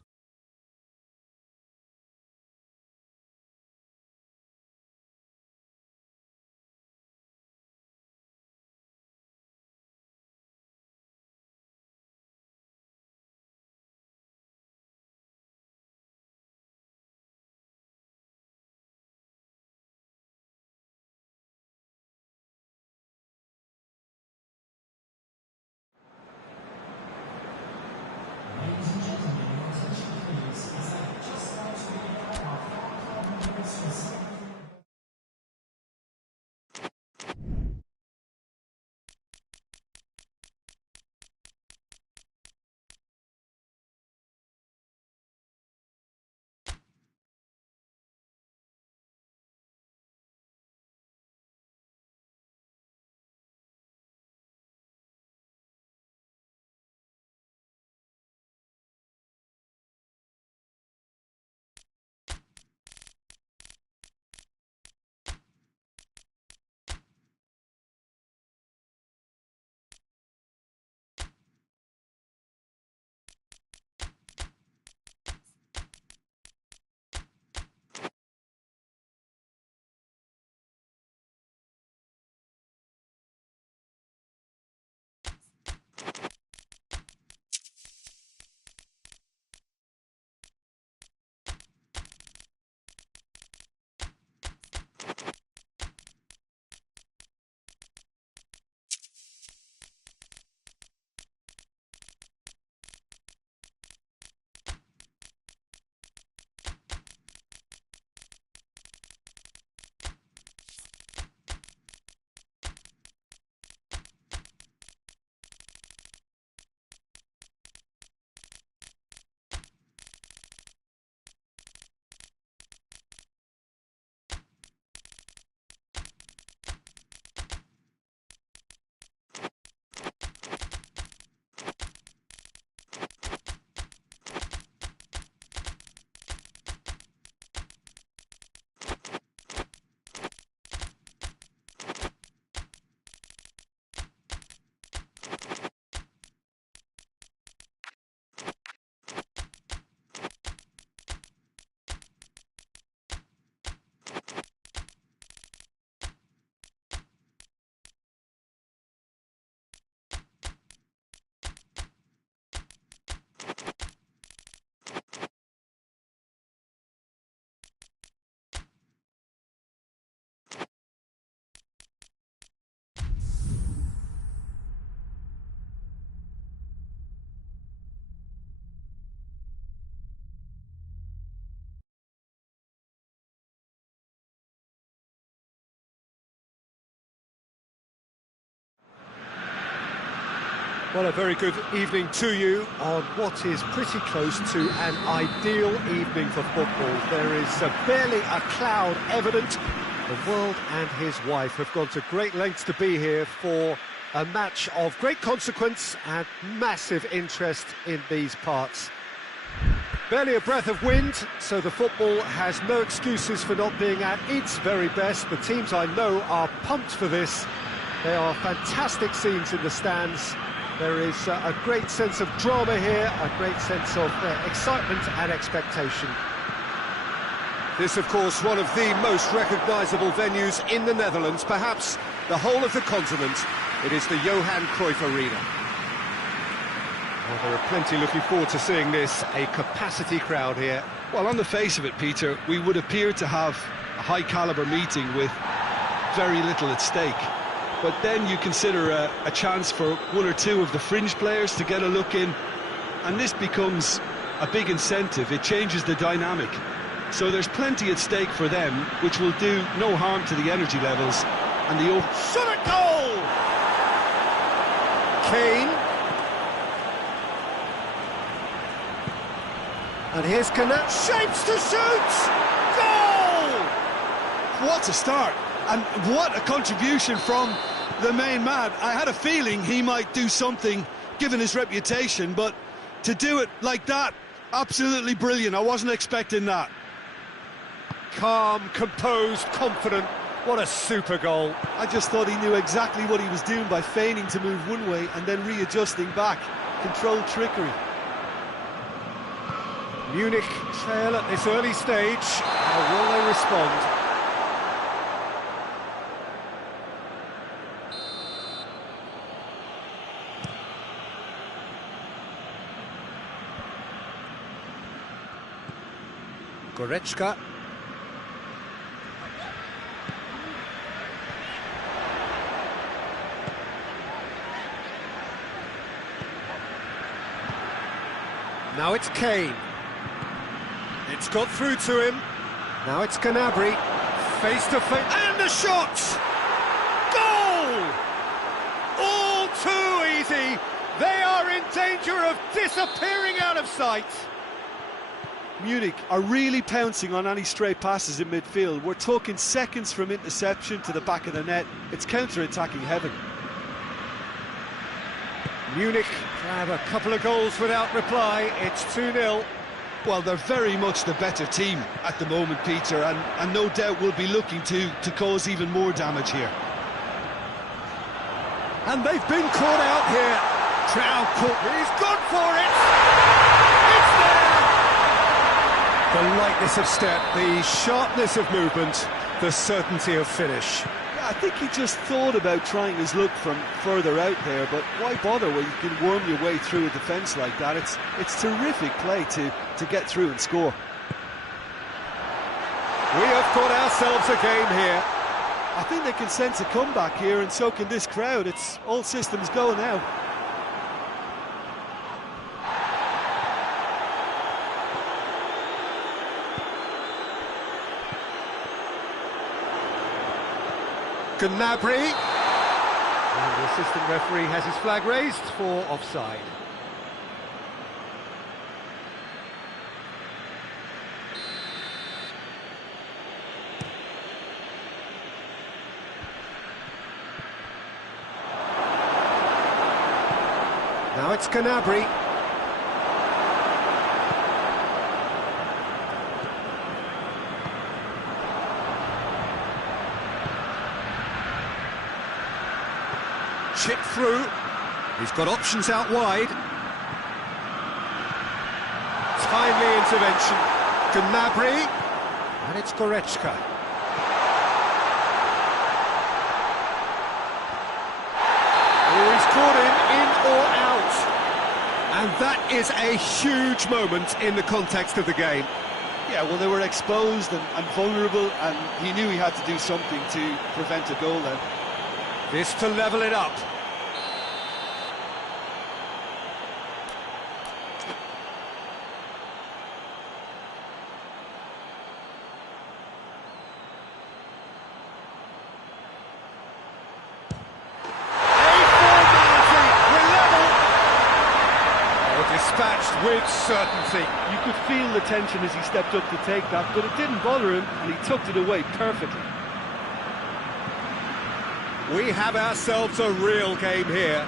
Well, a very good evening to you on what is pretty close to an ideal evening for football. There is barely a cloud evident. The world and his wife have gone to great lengths to be here for a match of great consequence and massive interest in these parts. Barely a breath of wind, so the football has no excuses for not being at its very best. The teams I know are pumped for this. There are fantastic scenes in the stands. There is a great sense of drama here, a great sense of excitement and expectation. This, of course, one of the most recognisable venues in the Netherlands, perhaps the whole of the continent. It is the Johan Cruyff Arena. Well, there are plenty looking forward to seeing this, a capacity crowd here. Well, on the face of it, Peter, we would appear to have a high-caliber meeting with very little at stake. But then you consider a chance for one or two of the fringe players to get a look in, and this becomes a big incentive. It changes the dynamic. So there's plenty at stake for them, which will do no harm to the energy levels. And the shot at goal! Kane. And here's Kcm5, shapes to shoot! Goal! What a start, and what a contribution from the main man. I had a feeling he might do something, given his reputation, but to do it like that, absolutely brilliant. I wasn't expecting that. Calm, composed, confident. What a super goal. I just thought he knew exactly what he was doing by feigning to move one way and then readjusting back. Controlled trickery. Munich trail at this early stage. How will they respond? Goretzka. Now it's Kane. It's got through to him. Now it's Gnabry. Face to face. And the shot! Goal! All too easy. They are in danger of disappearing out of sight. Munich are really pouncing on any stray passes in midfield. We're talking seconds from interception to the back of the net. It's counter-attacking heaven. Munich grab a couple of goals without reply. It's 2-0. Well, they're very much the better team at the moment, Peter, and no doubt will be looking to cause even more damage here. And they've been caught out here. Trout caught. He's gone for it. It's there. The lightness of step, the sharpness of movement, the certainty of finish. I think he just thought about trying his luck from further out there, but why bother when you can worm your way through a defence like that? It's terrific play to get through and score. We have got ourselves a game here. I think they can sense a comeback here, and so can this crowd. It's all systems go now. Gnabry, and the assistant referee has his flag raised for offside. Now it's Gnabry. Chip through. He's got options out wide. Timely intervention. Gnabry. And it's Goretzka. Oh, he's caught in or out. And that is a huge moment in the context of the game. Yeah, well, they were exposed and vulnerable, and he knew he had to do something to prevent a goal then. This to level it up. A formality. We're level. with certainty. You could feel the tension as he stepped up to take that, but it didn't bother him, and he tucked it away perfectly. We have ourselves a real game here.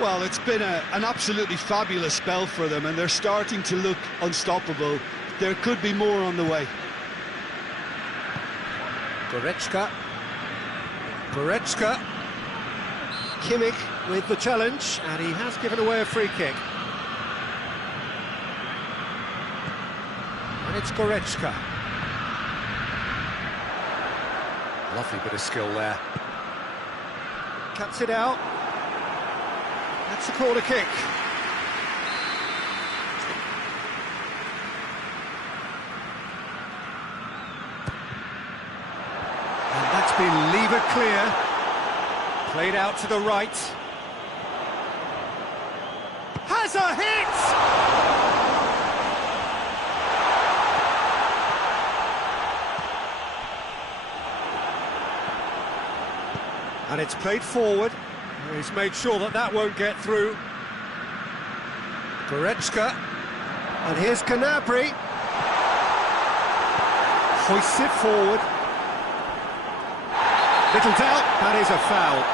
Well, it's been an absolutely fabulous spell for them, and they're starting to look unstoppable. There could be more on the way. Goretzka. Kimmich with the challenge, and he has given away a free kick. And it's Goretzka. Lovely bit of skill there. Cuts it out. That's a corner kick. And that's been levered clear. Played out to the right. Has a hit! And it's played forward. He's made sure that that won't get through. Goretzka. And here's Gnabry. Hoists it forward. Little doubt, that is a foul.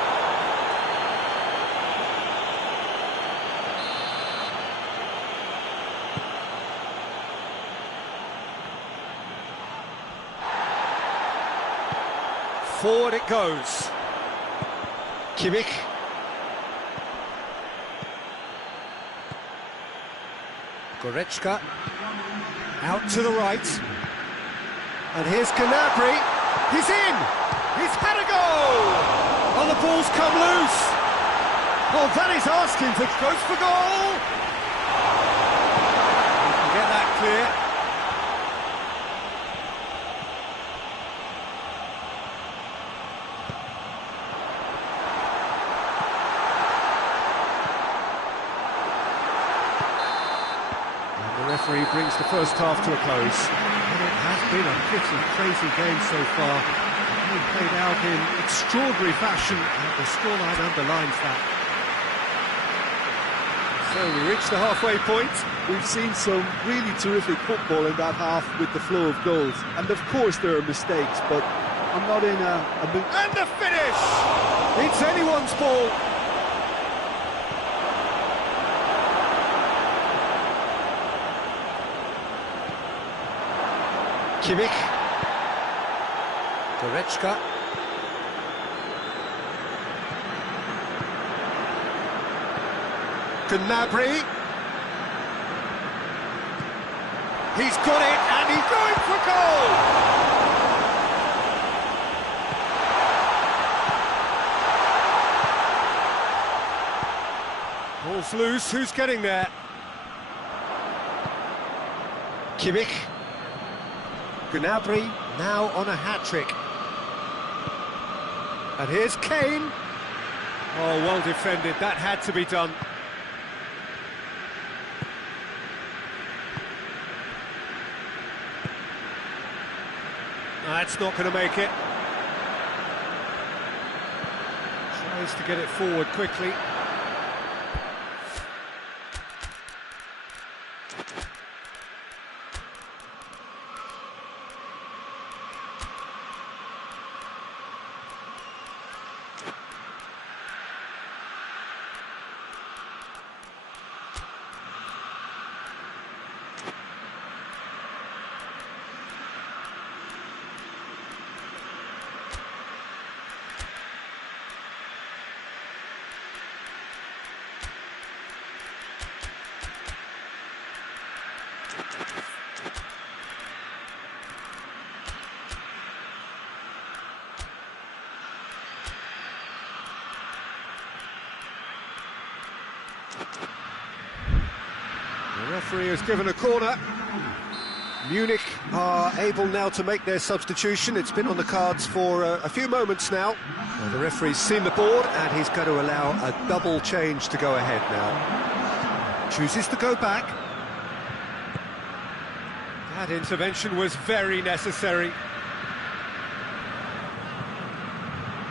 Forward it goes. Kimmich. Goretzka. Out to the right. And here's Gnabry. He's in! He's had a goal! Oh, the ball's come loose! Oh, that is asking for close for goal! You can get that clear. The referee brings the first half to a close. And it has been a pretty crazy game so far. The game played out in extraordinary fashion, and the scoreline underlines that. So we reach the halfway point. We've seen some really terrific football in that half with the flow of goals. And of course there are mistakes, but I'm not in a And the finish! It's anyone's ball. Kimmich. Goretzka. Gnabry. He's got it, and he's going for goal! Ball's loose, who's getting there? Kimmich. Gnabry now on a hat-trick. And here's Kane. Oh, well defended, that had to be done. That's not going to make it. Tries to get it forward quickly. The referee has given a corner. Munich are able now to make their substitution. It's been on the cards for a few moments now. The referee's seen the board and he's going to allow a double change to go ahead now. Chooses to go back. That intervention was very necessary.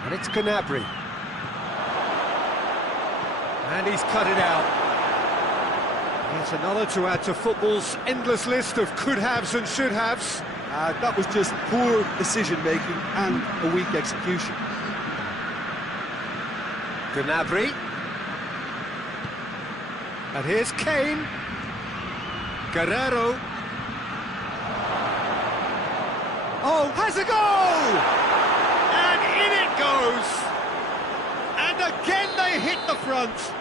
And it's Gnabry. And he's cut it out. Yet another to add to football's endless list of could-haves and should-haves. That was just poor decision-making and a weak execution. Gnabry. And here's Kane. Guerrero. Oh, has a goal! And in it goes! And again they hit the front.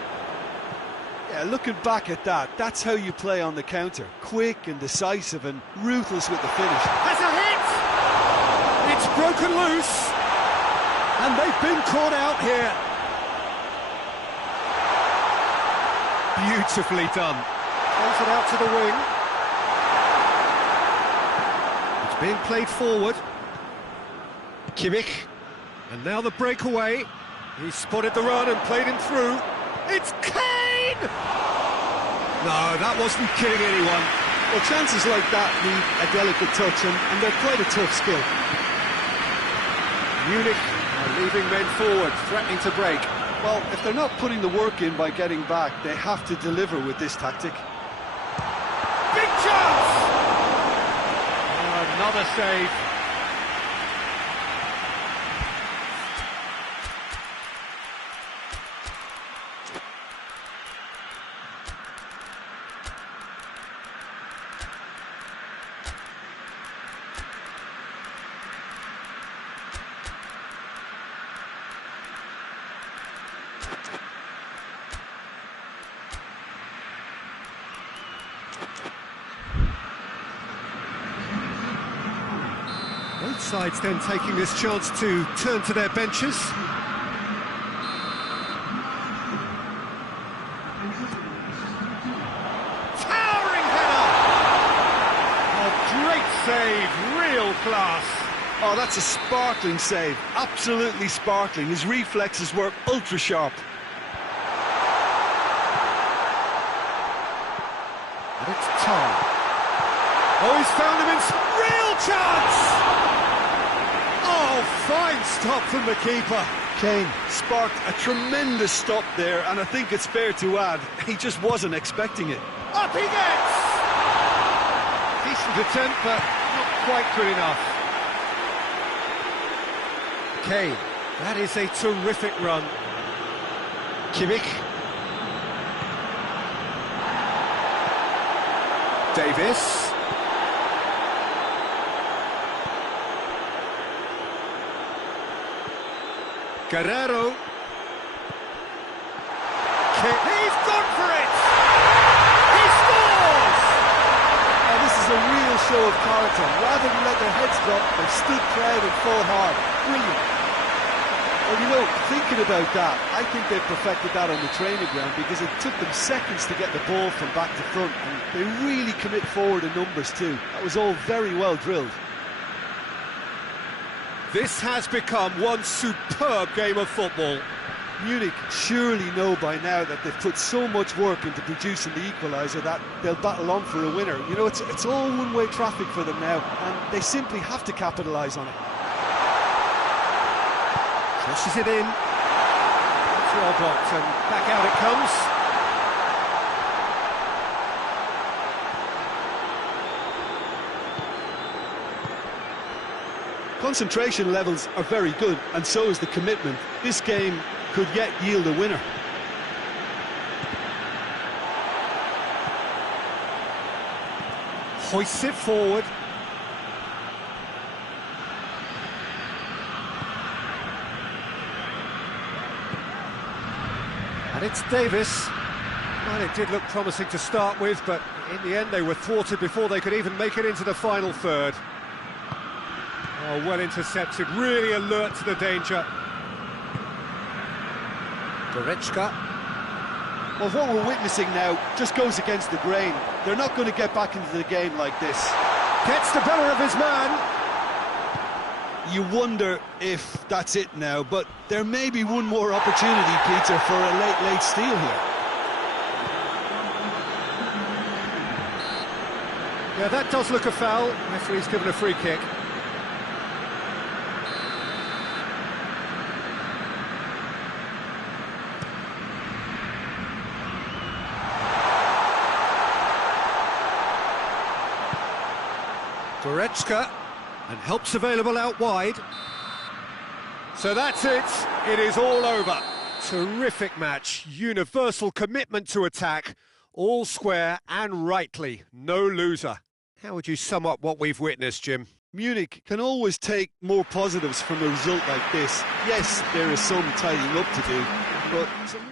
Yeah, looking back at that, that's how you play on the counter. Quick and decisive and ruthless with the finish. Has a hit! It's broken loose. And they've been caught out here. Beautifully done. Plays it out to the wing. It's being played forward. Kimmich. And now the breakaway. He spotted the run and played him through. It's Kane! No, that wasn't kidding anyone. Well, chances like that need a delicate touch, and they're quite a tough skill. Munich are leaving men forward, threatening to break. Well, if they're not putting the work in by getting back, they have to deliver with this tactic. Big chance! Another save. Both sides then taking this chance to turn to their benches. Towering header! A great save, real class. Oh, that's a sparkling save. Absolutely sparkling. His reflexes were ultra sharp. And it's Tom. Oh, he's found him in real chance! Oh, fine stop from the keeper. Kane sparked a tremendous stop there, and I think it's fair to add, he just wasn't expecting it. Up he gets! Decent attempt, but not quite good enough. Kane, that is a terrific run. Kimmich. Davis. Guerrero. He's gone for it! He scores! Oh, this is a real show of character. Rather than let their heads drop, they stood proud and fought hard. Brilliant. Well, you know, thinking about that, I think they've perfected that on the training ground because it took them seconds to get the ball from back to front, and they really commit forward in numbers too. That was all very well drilled. This has become one superb game of football. Munich surely know by now that they've put so much work into producing the equaliser that they'll battle on for a winner. You know, it's all one-way traffic for them now, and they simply have to capitalise on it. Crosses it in. It's well blocked, and back out it comes. Concentration levels are very good, and so is the commitment. This game could yet yield a winner. Hoists it forward. And it's Davis. Well, it did look promising to start with, but in the end they were thwarted before they could even make it into the final third. Oh, well intercepted, really alert to the danger. Goretzka. Well, what we're witnessing now just goes against the grain. They're not going to get back into the game like this. Gets the better of his man. You wonder if that's it now, but there may be one more opportunity, Peter, for a late steal here. Yeah, that does look a foul. Referee's given a free kick. Goretzka, and help's available out wide. So that's it, it is all over. Terrific match, universal commitment to attack, all square and rightly, no loser. How would you sum up what we've witnessed, Jim? Munich can always take more positives from a result like this. Yes, there is some tidying up to do, but some real...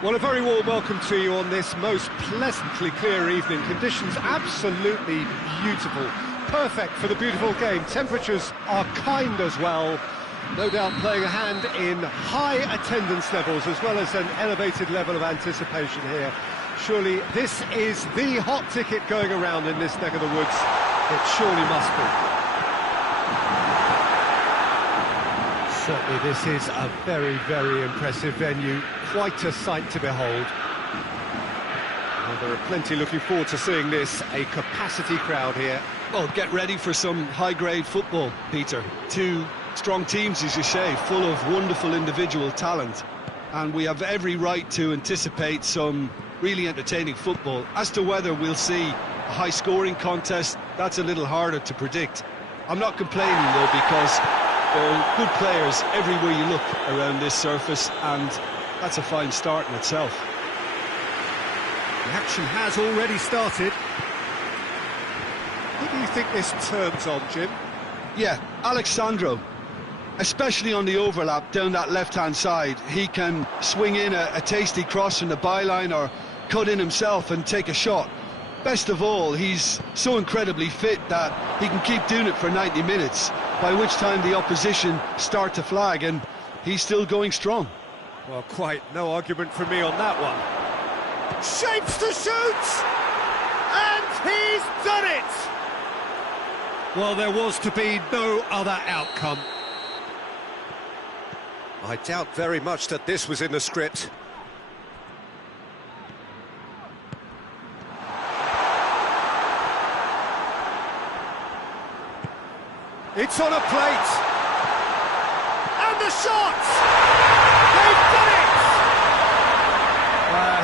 Well, a very warm welcome to you on this most pleasantly clear evening. Conditions absolutely beautiful. Perfect for the beautiful game. Temperatures are kind as well. No doubt playing a hand in high attendance levels as well as an elevated level of anticipation here. Surely this is the hot ticket going around in this neck of the woods. It surely must be. Certainly this is a very, very impressive venue. Quite a sight to behold. Well, there are plenty looking forward to seeing this. A capacity crowd here. Well, get ready for some high-grade football, Peter. Two strong teams, as you say, full of wonderful individual talent. And we have every right to anticipate some really entertaining football. As to whether we'll see a high-scoring contest, that's a little harder to predict. I'm not complaining, though, because there are good players everywhere you look around this surface, and that's a fine start in itself. The action has already started. Who do you think this turns on, Jim? Yeah, Alexandro, especially on the overlap down that left-hand side. He can swing in a tasty cross from the byline or cut in himself and take a shot. Best of all, he's so incredibly fit that he can keep doing it for 90 minutes, by which time the opposition start to flag, and he's still going strong. Well, quite no argument from me on that one. Shapes to shoot! And he's done it! Well, there was to be no other outcome. I doubt very much that this was in the script. It's on a plate! And the shot! They've done it!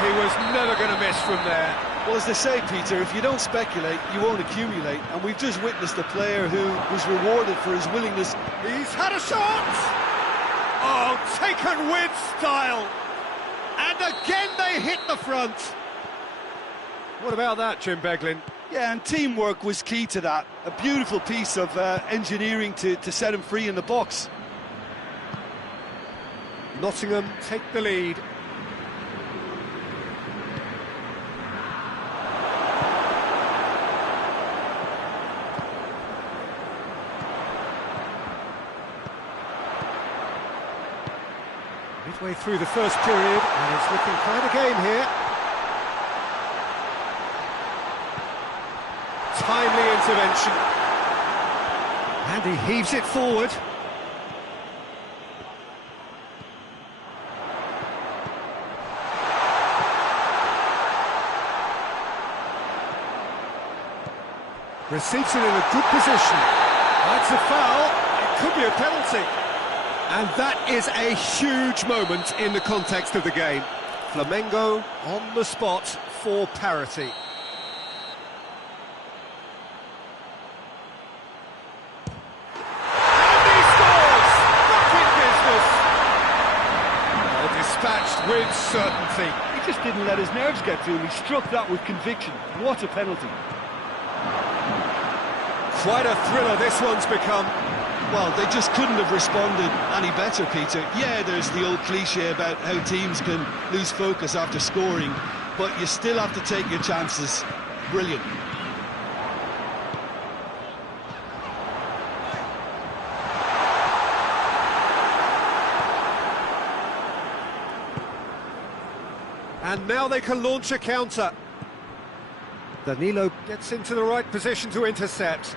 He was never going to miss from there. Well, as they say, Peter, if you don't speculate, you won't accumulate. And we've just witnessed a player who was rewarded for his willingness. He's had a shot! Oh, taken with style! And again they hit the front! What about that, Jim Beglin? Yeah, and teamwork was key to that. A beautiful piece of engineering to set him free in the box. Nottingham take the lead. Midway through the first period, and it's looking quite a game here. Timely intervention. And he heaves it forward. Receives it in a good position. That's a foul. It could be a penalty. And that is a huge moment in the context of the game. Flamengo on the spot for parity. And he scores! Back in business! Oh, dispatched with certainty. He just didn't let his nerves get to him. He struck that with conviction. What a penalty. Quite a thriller this one's become. Well, they just couldn't have responded any better, Peter. Yeah, there's the old cliche about how teams can lose focus after scoring, but you still have to take your chances. Brilliant. And now they can launch a counter. Danilo gets into the right position to intercept.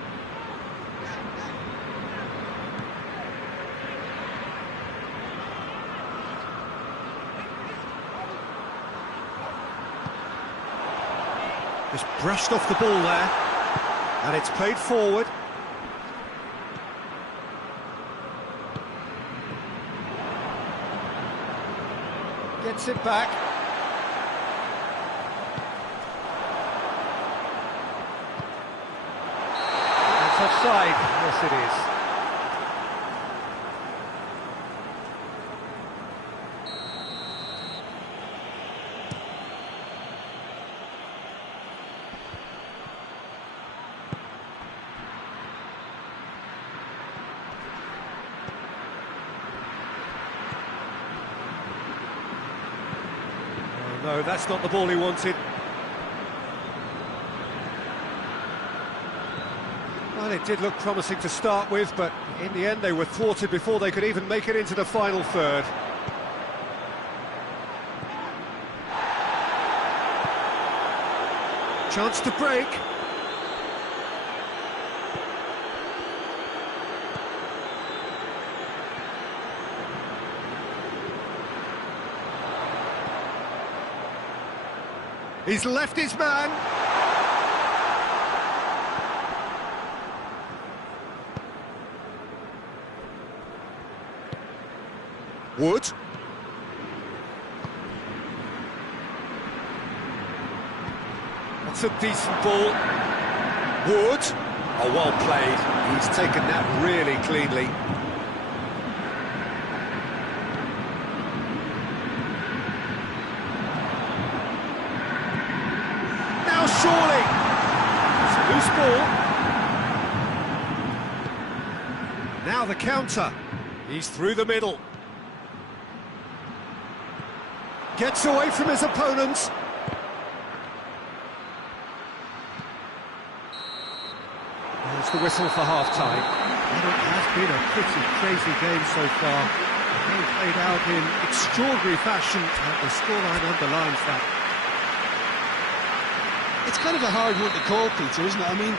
Just brushed off the ball there, and it's played forward. Gets it back. It's offside, yes it is. No, that's not the ball he wanted. Well, it did look promising to start with, but in the end they were thwarted before they could even make it into the final third. Chance to break. He's left his man. Wood. That's a decent ball. Wood. Oh, well played. He's taken that really cleanly. Surely, it's a loose ball. Now the counter. He's through the middle. Gets away from his opponents. There's the whistle for half-time. And it has been a pretty crazy game so far. They played out in extraordinary fashion, and the scoreline underlines that. It's kind of a hard one to call, Peter, isn't it? I mean,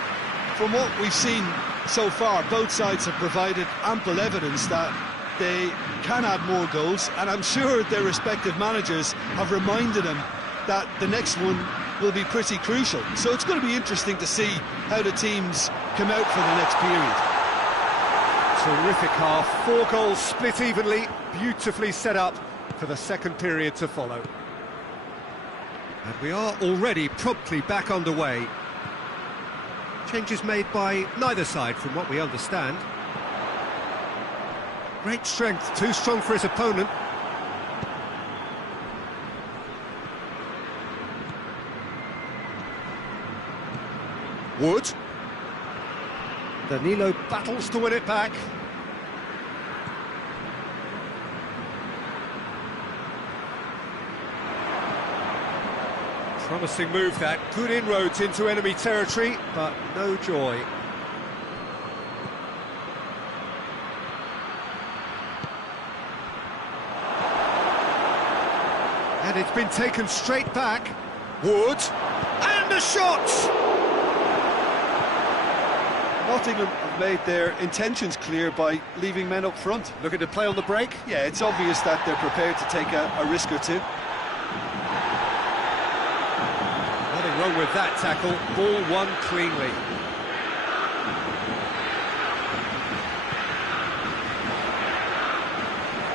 from what we've seen so far, both sides have provided ample evidence that they can add more goals, and I'm sure their respective managers have reminded them that the next one will be pretty crucial. So it's going to be interesting to see how the teams come out for the next period. Terrific half, 4 goals split evenly, beautifully set up for the second period to follow. And we are already promptly back underway. Changes made by neither side from what we understand. Great strength, too strong for his opponent. Wood. Danilo battles to win it back. Promising move that, good inroads into enemy territory, but no joy. And it's been taken straight back. Wood, and a shot! Nottingham have made their intentions clear by leaving men up front. Looking to play on the break. Yeah, it's obvious that they're prepared to take a risk or two. Nothing wrong with that tackle, ball won cleanly.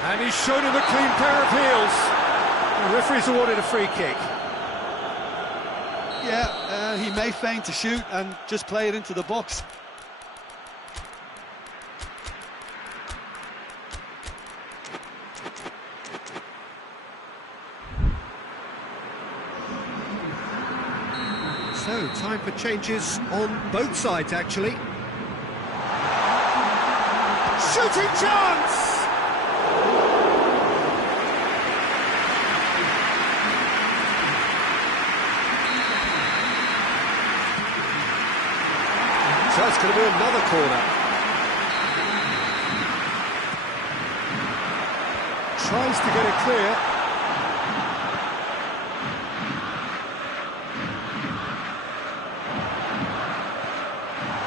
And he's shown him a clean pair of heels. The referee's awarded a free kick. Yeah, he may feign to shoot and just play it into the box. So, time for changes on both sides, actually. Shooting chance! So it's going to be another corner. Tries to get it clear.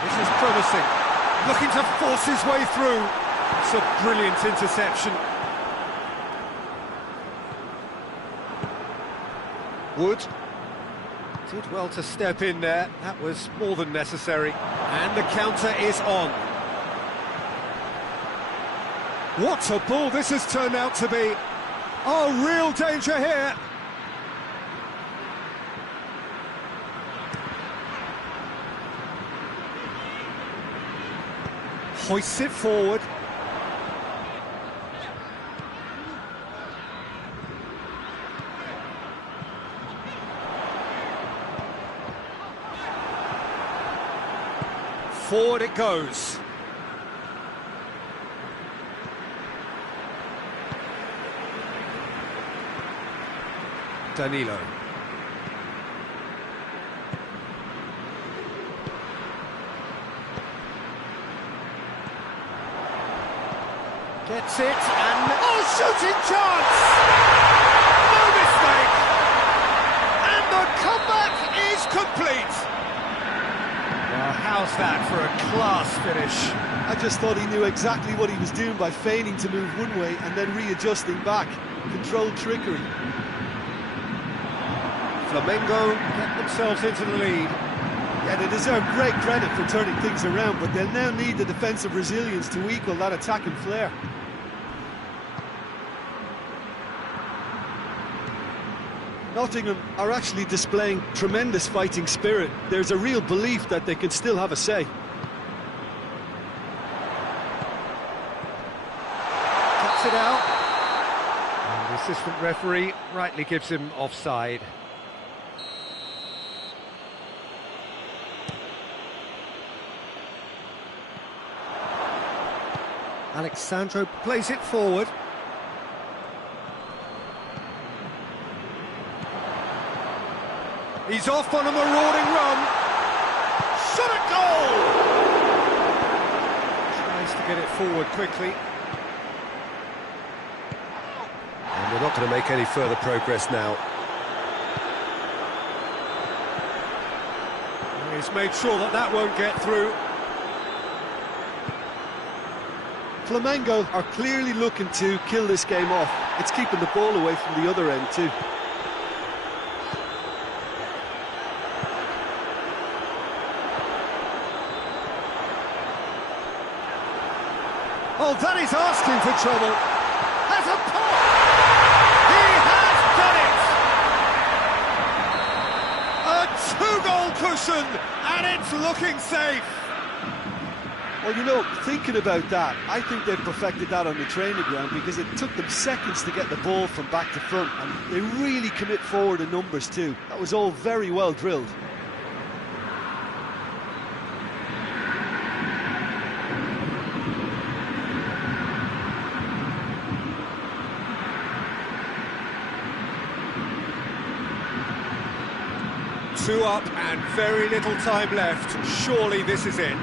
This is promising. Looking to force his way through. It's a brilliant interception. Wood. Did well to step in there, that was more than necessary. And the counter is on. What a ball this has turned out to be. Oh, real danger here. Hoists it forward. Forward it goes. Danilo. Gets it and... oh, shooting chance! No mistake! And the comeback is complete! Well, how's that for a class finish? I just thought he knew exactly what he was doing by feigning to move one way and then readjusting back. Controlled trickery. Flamengo get themselves into the lead. Yeah, they deserve great credit for turning things around, but they'll now need the defensive resilience to equal that attacking flair. Nottingham are actually displaying tremendous fighting spirit. There's a real belief that they can still have a say. Cuts it out. And the assistant referee rightly gives him offside. Alexandro plays it forward. He's off on a marauding run. Shot at goal! Tries to get it forward quickly. And we're not going to make any further progress now. He's made sure that that won't get through. Flamengo are clearly looking to kill this game off. It's keeping the ball away from the other end too. Oh, that is asking for trouble. Has a pop! He has and it's looking safe. Well, you know, thinking about that, I think they've perfected that on the training ground because it took them seconds to get the ball from back to front, and they really commit forward in numbers too. That was all very well drilled. Two up and very little time left. Surely this is it.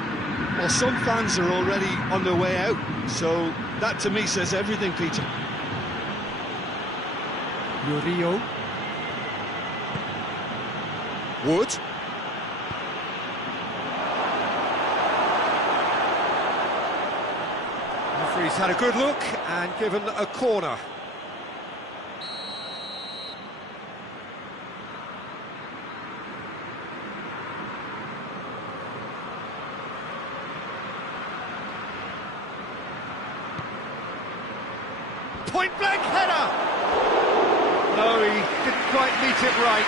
Well, some fans are already on their way out, so that to me says everything, Peter. Murillo. Wood. Referee's had a good look and given a corner. Point-blank header! No, he didn't quite meet it right.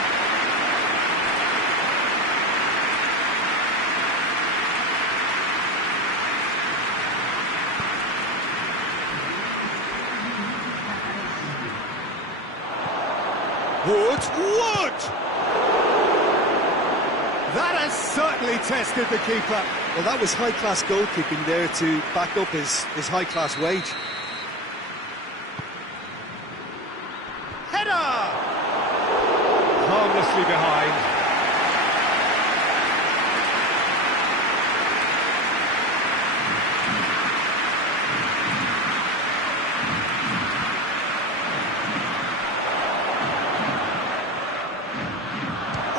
Wood. That has certainly tested the keeper. Well, that was high-class goalkeeping there to back up his high-class wage. Header! Harmlessly behind.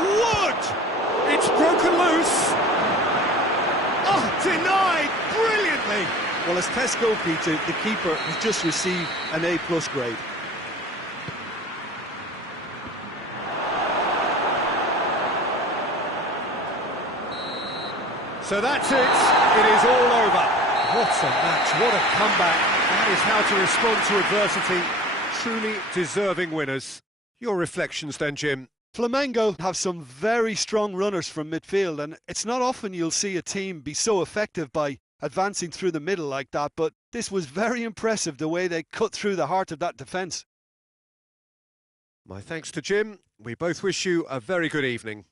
Wood! It's broken loose. Oh, denied brilliantly. Well, as test goalkeeper, the keeper has just received an A+ grade. So that's it. It is all over. What a match, what a comeback. That is how to respond to adversity. Truly deserving winners. Your reflections then, Jim? Flamengo have some very strong runners from midfield, and it's not often you'll see a team be so effective by advancing through the middle like that, but this was very impressive the way they cut through the heart of that defence. My thanks to Jim. We both wish you a very good evening.